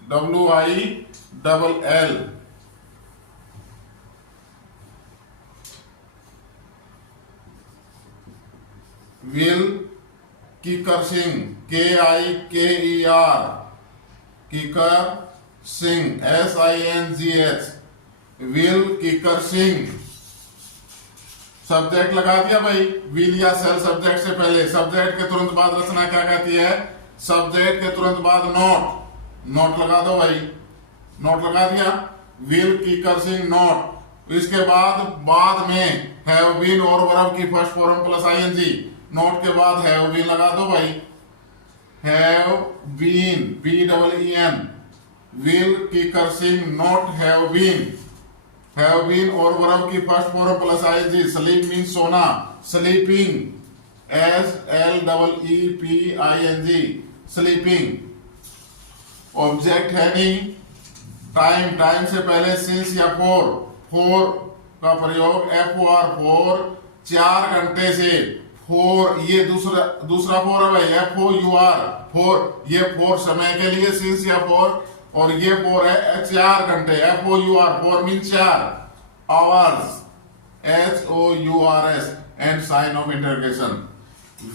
WILL, will Kikar Singh, KIKER, kicker Singh, SINGH, will Kikar Singh. Subject लगा दिया भाई, विल या सेल सब्जेक्ट से पहले, सब्जेक्ट के तुरंत बाद रचना क्या कहती है? सब्जेक्ट के तुरंत बाद नोट, नोट लगा दो भाई, नोट लगा दिया, विल किकर सिंह नोट, इसके बाद में हैव बीन और वर्ब की first form plus ING, not के बाद हैव बीन लगा दो भाई, have been, BEEN, will Kikar Singh not have been और वर्ब की first form plus ING, sleep mean सोना, स्लीपिंग, SLEEPING, स्लीपिंग। ऑब्जेक्ट है नहीं, टाइम से पहले सिंस या फोर का प्रयोग, FOR 4 घंटे से, फोर ये दूसरा फोर है भाई, FOUR, ये फोर समय के लिए सिंस या फोर, और ये फोर है 4 घंटे, FOUR, four mean 4 hours, HOURS, end sign of interrogation.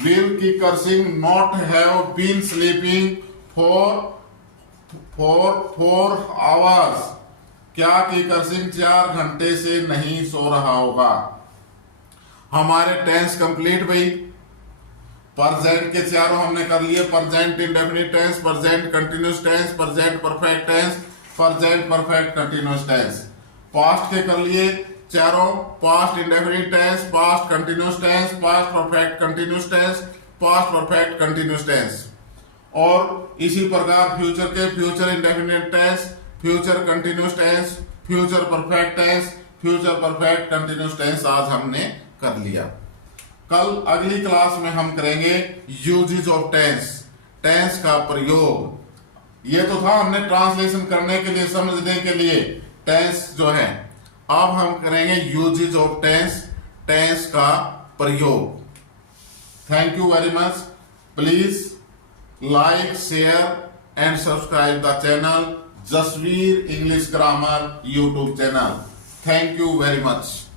Will Kikar Singh not have been sleeping for 4 hours? क्या किकर सिंह 4 घंटे से नहीं सो रहा होगा? हमारे टेंस कंप्लीट भाई, प्रेजेंट के चारों हमने कर लिए, present indefinite tense, present continuous tense, present perfect tense, present perfect continuous tense. Past के कर लिए चारों, past indefinite tense, past continuous tense, past perfect continuous tense, past perfect continuous tense. और इसी प्रकार फ्यूचर के, future indefinite tense, future continuous tense, future perfect tense, future perfect continuous tense आज हमने कर लिया। कल अगली क्लास में हम करेंगे यूजेज ऑफ टेंस, टेंस का प्रयोग। ये तो था हमने ट्रांसलेशन करने के लिए, समझने के लिए टेंस जो है, अब हम करेंगे यूजेज ऑफ टेंस, टेंस का प्रयोग। Thank you very much. Please like, share and subscribe the channel Jasvir English grammar YouTube channel. Thank you very much.